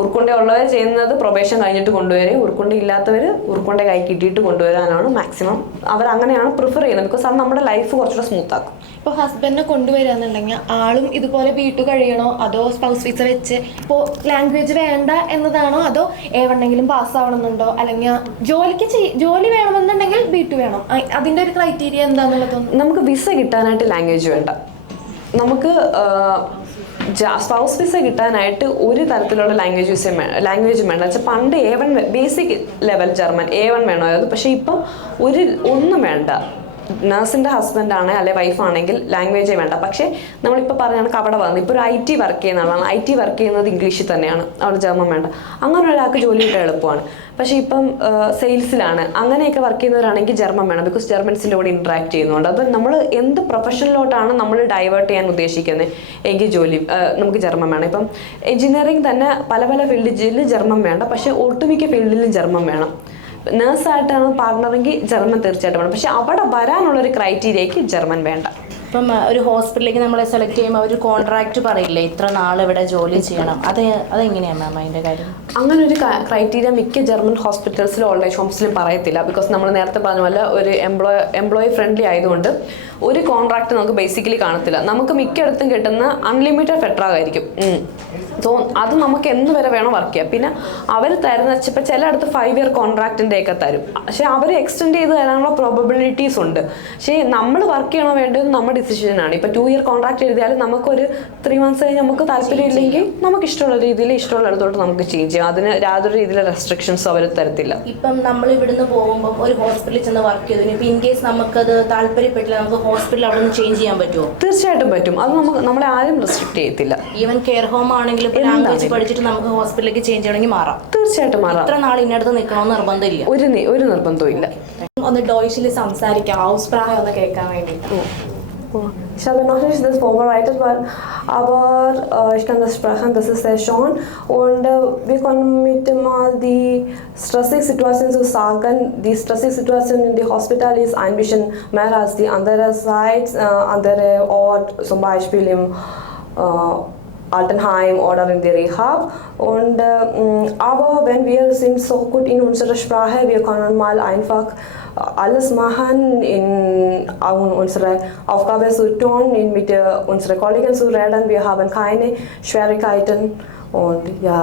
ഉരുക്കൊണ്ട ഉള്ളവർ ചെയ്യുന്നത് പ്രൊബേഷൻ കഴിഞ്ഞിട്ട് കൊണ്ടുവരും, ഉരുക്കൊണ്ട ഇല്ലാത്തവർ ഉരുക്കൊണ്ട കൈ കിട്ടിയിട്ട് കൊണ്ടുവരാനാണ് മാക്സിമം അവർ അങ്ങനെയാണ് പ്രിഫർ ചെയ്യുന്നത്. ബിക്കോസ് അത് നമ്മുടെ ലൈഫ് കുറച്ചുകൂടെ സ്മൂത്ത് ആക്കും. ഇപ്പോൾ ഹസ്ബൻഡിനെ കൊണ്ടുവരികയെന്നുണ്ടെങ്കിൽ ആളും ഇതുപോലെ വീട്ടു കഴിയണോ, അതോ സ്പൗസ് വിസ വെച്ച് ഇപ്പോൾ ലാംഗ്വേജ് വേണ്ട എന്നതാണോ, അതോ എവിടെയെങ്കിലും പാസ്സാവണമെന്നുണ്ടോ, അല്ലെങ്കിൽ ജോലി വേണമെന്നുണ്ടെങ്കിൽ വീട്ടു വേണം, അതിൻ്റെ ഒരു ക്രൈറ്റീരിയ എന്താണെന്നുള്ളത്? നമുക്ക് വിസ കിട്ടാനായിട്ട് ലാംഗ്വേജ് വേണ്ട. നമുക്ക് സ്പൗസ് വിസ കിട്ടാനായിട്ട് ഒരു തരത്തിലുള്ള ലാംഗ്വേജും വേണ്ട. വെച്ചാൽ പണ്ട് A1 basic level German A1 വേണമായിരുന്നു. പക്ഷേ ഇപ്പം ഒന്നും വേണ്ട. നഴ്സിൻ്റെ ഹസ്ബൻഡാണ് അല്ലെ വൈഫാണെങ്കിൽ ലാംഗ്വേജേ വേണ്ട. പക്ഷേ നമ്മളിപ്പോൾ പറഞ്ഞാണ് അവിടെ വന്നത് ഇപ്പോൾ ഒരു IT വർക്ക് ചെയ്യുന്ന ആളാണ്, IT വർക്ക് ചെയ്യുന്നത് ഇംഗ്ലീഷിൽ തന്നെയാണ്, അവിടെ ജർമ്മൻ വേണ്ട. അങ്ങനെ ഒരാൾക്ക് ജോലി കിട്ടാൻ എളുപ്പമാണ്. പക്ഷേ ഇപ്പം സെയിൽസിലാണ് അങ്ങനെയൊക്കെ വർക്ക് ചെയ്യുന്നവരാണെങ്കിൽ ജർമ്മൻ വേണം, ബിക്കോസ് ജർമ്മൻസിൻ്റെ കൂടെ ഇൻട്രാക്ട് ചെയ്യുന്നുണ്ട്. അപ്പം നമ്മൾ എന്ത് പ്രൊഫഷനിലോട്ടാണ് നമ്മൾ ഡൈവേർട്ട് ചെയ്യാൻ ഉദ്ദേശിക്കുന്നത് എങ്കിൽ നമുക്ക് ജർമ്മൻ വേണം. ഇപ്പം എഞ്ചിനീയറിംഗ് തന്നെ പല ഫീൽഡിൽ ജർമ്മൻ വേണ്ട, പക്ഷേ ഒട്ടുമിക്ക ഫീൽഡിലും ജർമ്മൻ വേണം. നേഴ്സായിട്ടാണ് പാർട്ണറെങ്കിൽ ജർമ്മൻ തീർച്ചയായിട്ടും വേണം. പക്ഷെ അവിടെ വരാനുള്ളൊരു ക്രൈറ്റീരിയയ്ക്ക് ജർമ്മൻ വേണ്ട. ഇപ്പം ഒരു ഹോസ്പിറ്റലിലേക്ക് നമ്മളെ സെലക്ട് ചെയ്യുമ്പോൾ അവർ കോൺട്രാക്റ്റ് പറയില്ലേ ഇത്ര നാൾ ഇവിടെ ജോലി ചെയ്യണം, അതെങ്ങനെയാണ് മാം അതിൻ്റെ കാര്യം? അങ്ങനെ ഒരു ക്രൈറ്റീരിയ മിക്ക ജർമ്മൻ ഹോസ്പിറ്റൽസിലും ഓൾഡ് ഏജ് ഹോംസിലും പറയത്തില്ല. ബിക്കോസ് നമ്മൾ നേരത്തെ പറഞ്ഞ പോലെ ഒരു എംപ്ലോയി ഫ്രണ്ട്ലി ആയതുകൊണ്ട് ഒരു കോൺട്രാക്ട് നമുക്ക് ബേസിക്കലി കാണത്തില്ല. നമുക്ക് മിക്കയിടത്തും കിട്ടുന്ന അൺലിമിറ്റഡ് ഫെട്രാഗായിരിക്കും. സോ അത് നമുക്ക് എന്ന് വരെ വേണം വർക്ക് ചെയ്യാം. പിന്നെ അവർ തരുന്ന ഇപ്പം ചിലയിടത്ത് 5 year കോൺട്രാക്റ്റിൻ്റെ ഒക്കെ തരും. പക്ഷേ അവർ എക്സ്റ്റെൻഡ് ചെയ്ത് തരാനുള്ള പ്രോബബിലിറ്റീസ് ഉണ്ട്. പക്ഷേ നമ്മൾ വർക്ക് ചെയ്യണോ വേണ്ടത് നമ്മുടെ ഡിസിഷനാണ്. ഇപ്പം 2 year കോൺട്രാക്ട് എഴുതിയാലും നമുക്കൊരു 3 months കഴിഞ്ഞ് നമുക്ക് താല്പര്യം ഇല്ലെങ്കിൽ നമുക്ക് ഇഷ്ടമുള്ള രീതിയിൽ ഇഷ്ടമുള്ള ഇടത്തോട്ട് നമുക്ക് ചേഞ്ച് ചെയ്യാം. അതിന് യാതൊരു രീതിയിലെ റെസ്ട്രിക്ഷൻസും അവർ തരത്തില്ല. ഇപ്പം നമ്മൾ ഇവിടുന്ന് പോകുമ്പോൾ ഒരു ഹോസ്പിറ്റലിൽ ചെന്ന് വർക്ക് ചെയ്തു, ഇപ്പം ഇൻ കേസ് നമുക്കത് താല്പര്യപ്പെട്ടില്ല, നമുക്ക് ഹോസ്പിറ്റൽ അവിടെ നിന്ന് ചേഞ്ച് ചെയ്യാൻ പറ്റുമോ? തീർച്ചയായിട്ടും പറ്റും. അത് നമ്മളെ ആരും റെസ്ട്രിക്ട് ചെയ്യത്തില്ല. ഈവൻ കെയർ ഹോം ആണെങ്കിലും ലാംഗ്വേജ് പഠിച്ചിട്ട് നമുക്ക് ഹോസ്പിറ്റലിലേക്ക് ചേഞ്ച് ചെയ്യണമെങ്കിൽ മാറാം. തീർച്ചയായിട്ടും മാറാം. ഇത്ര നാൾ ഇന്നടത്ത് നിൽക്കണമെന്ന് നിർബന്ധമില്ല. ഒരു നിർബന്ധവും ഇല്ല. ഒന്ന് ഡോയിഷിൽ സംസാരിക്കാം, ഔസ്പ്രായം ഒന്ന് കേൾക്കാൻ വേണ്ടിയിട്ട്. Ich habe noch nicht das vorbereitet, aber ich kann das sprechen, das ist sehr schön. Und wir können mit mal die stressige Situation so sagen. Die stressige Situation in die Hospital ist ein bisschen mehr als die andere Seite, andere Ort, zum Beispiel im Altenheim oder in der Rehab. Und aber wenn wir sind so gut in unserer Sprache, wir können mal einfach alles machen, unsere Aufgabe zu tun, mit unseren Kollegen zu reden. Wir haben keine Schwierigkeiten und ja.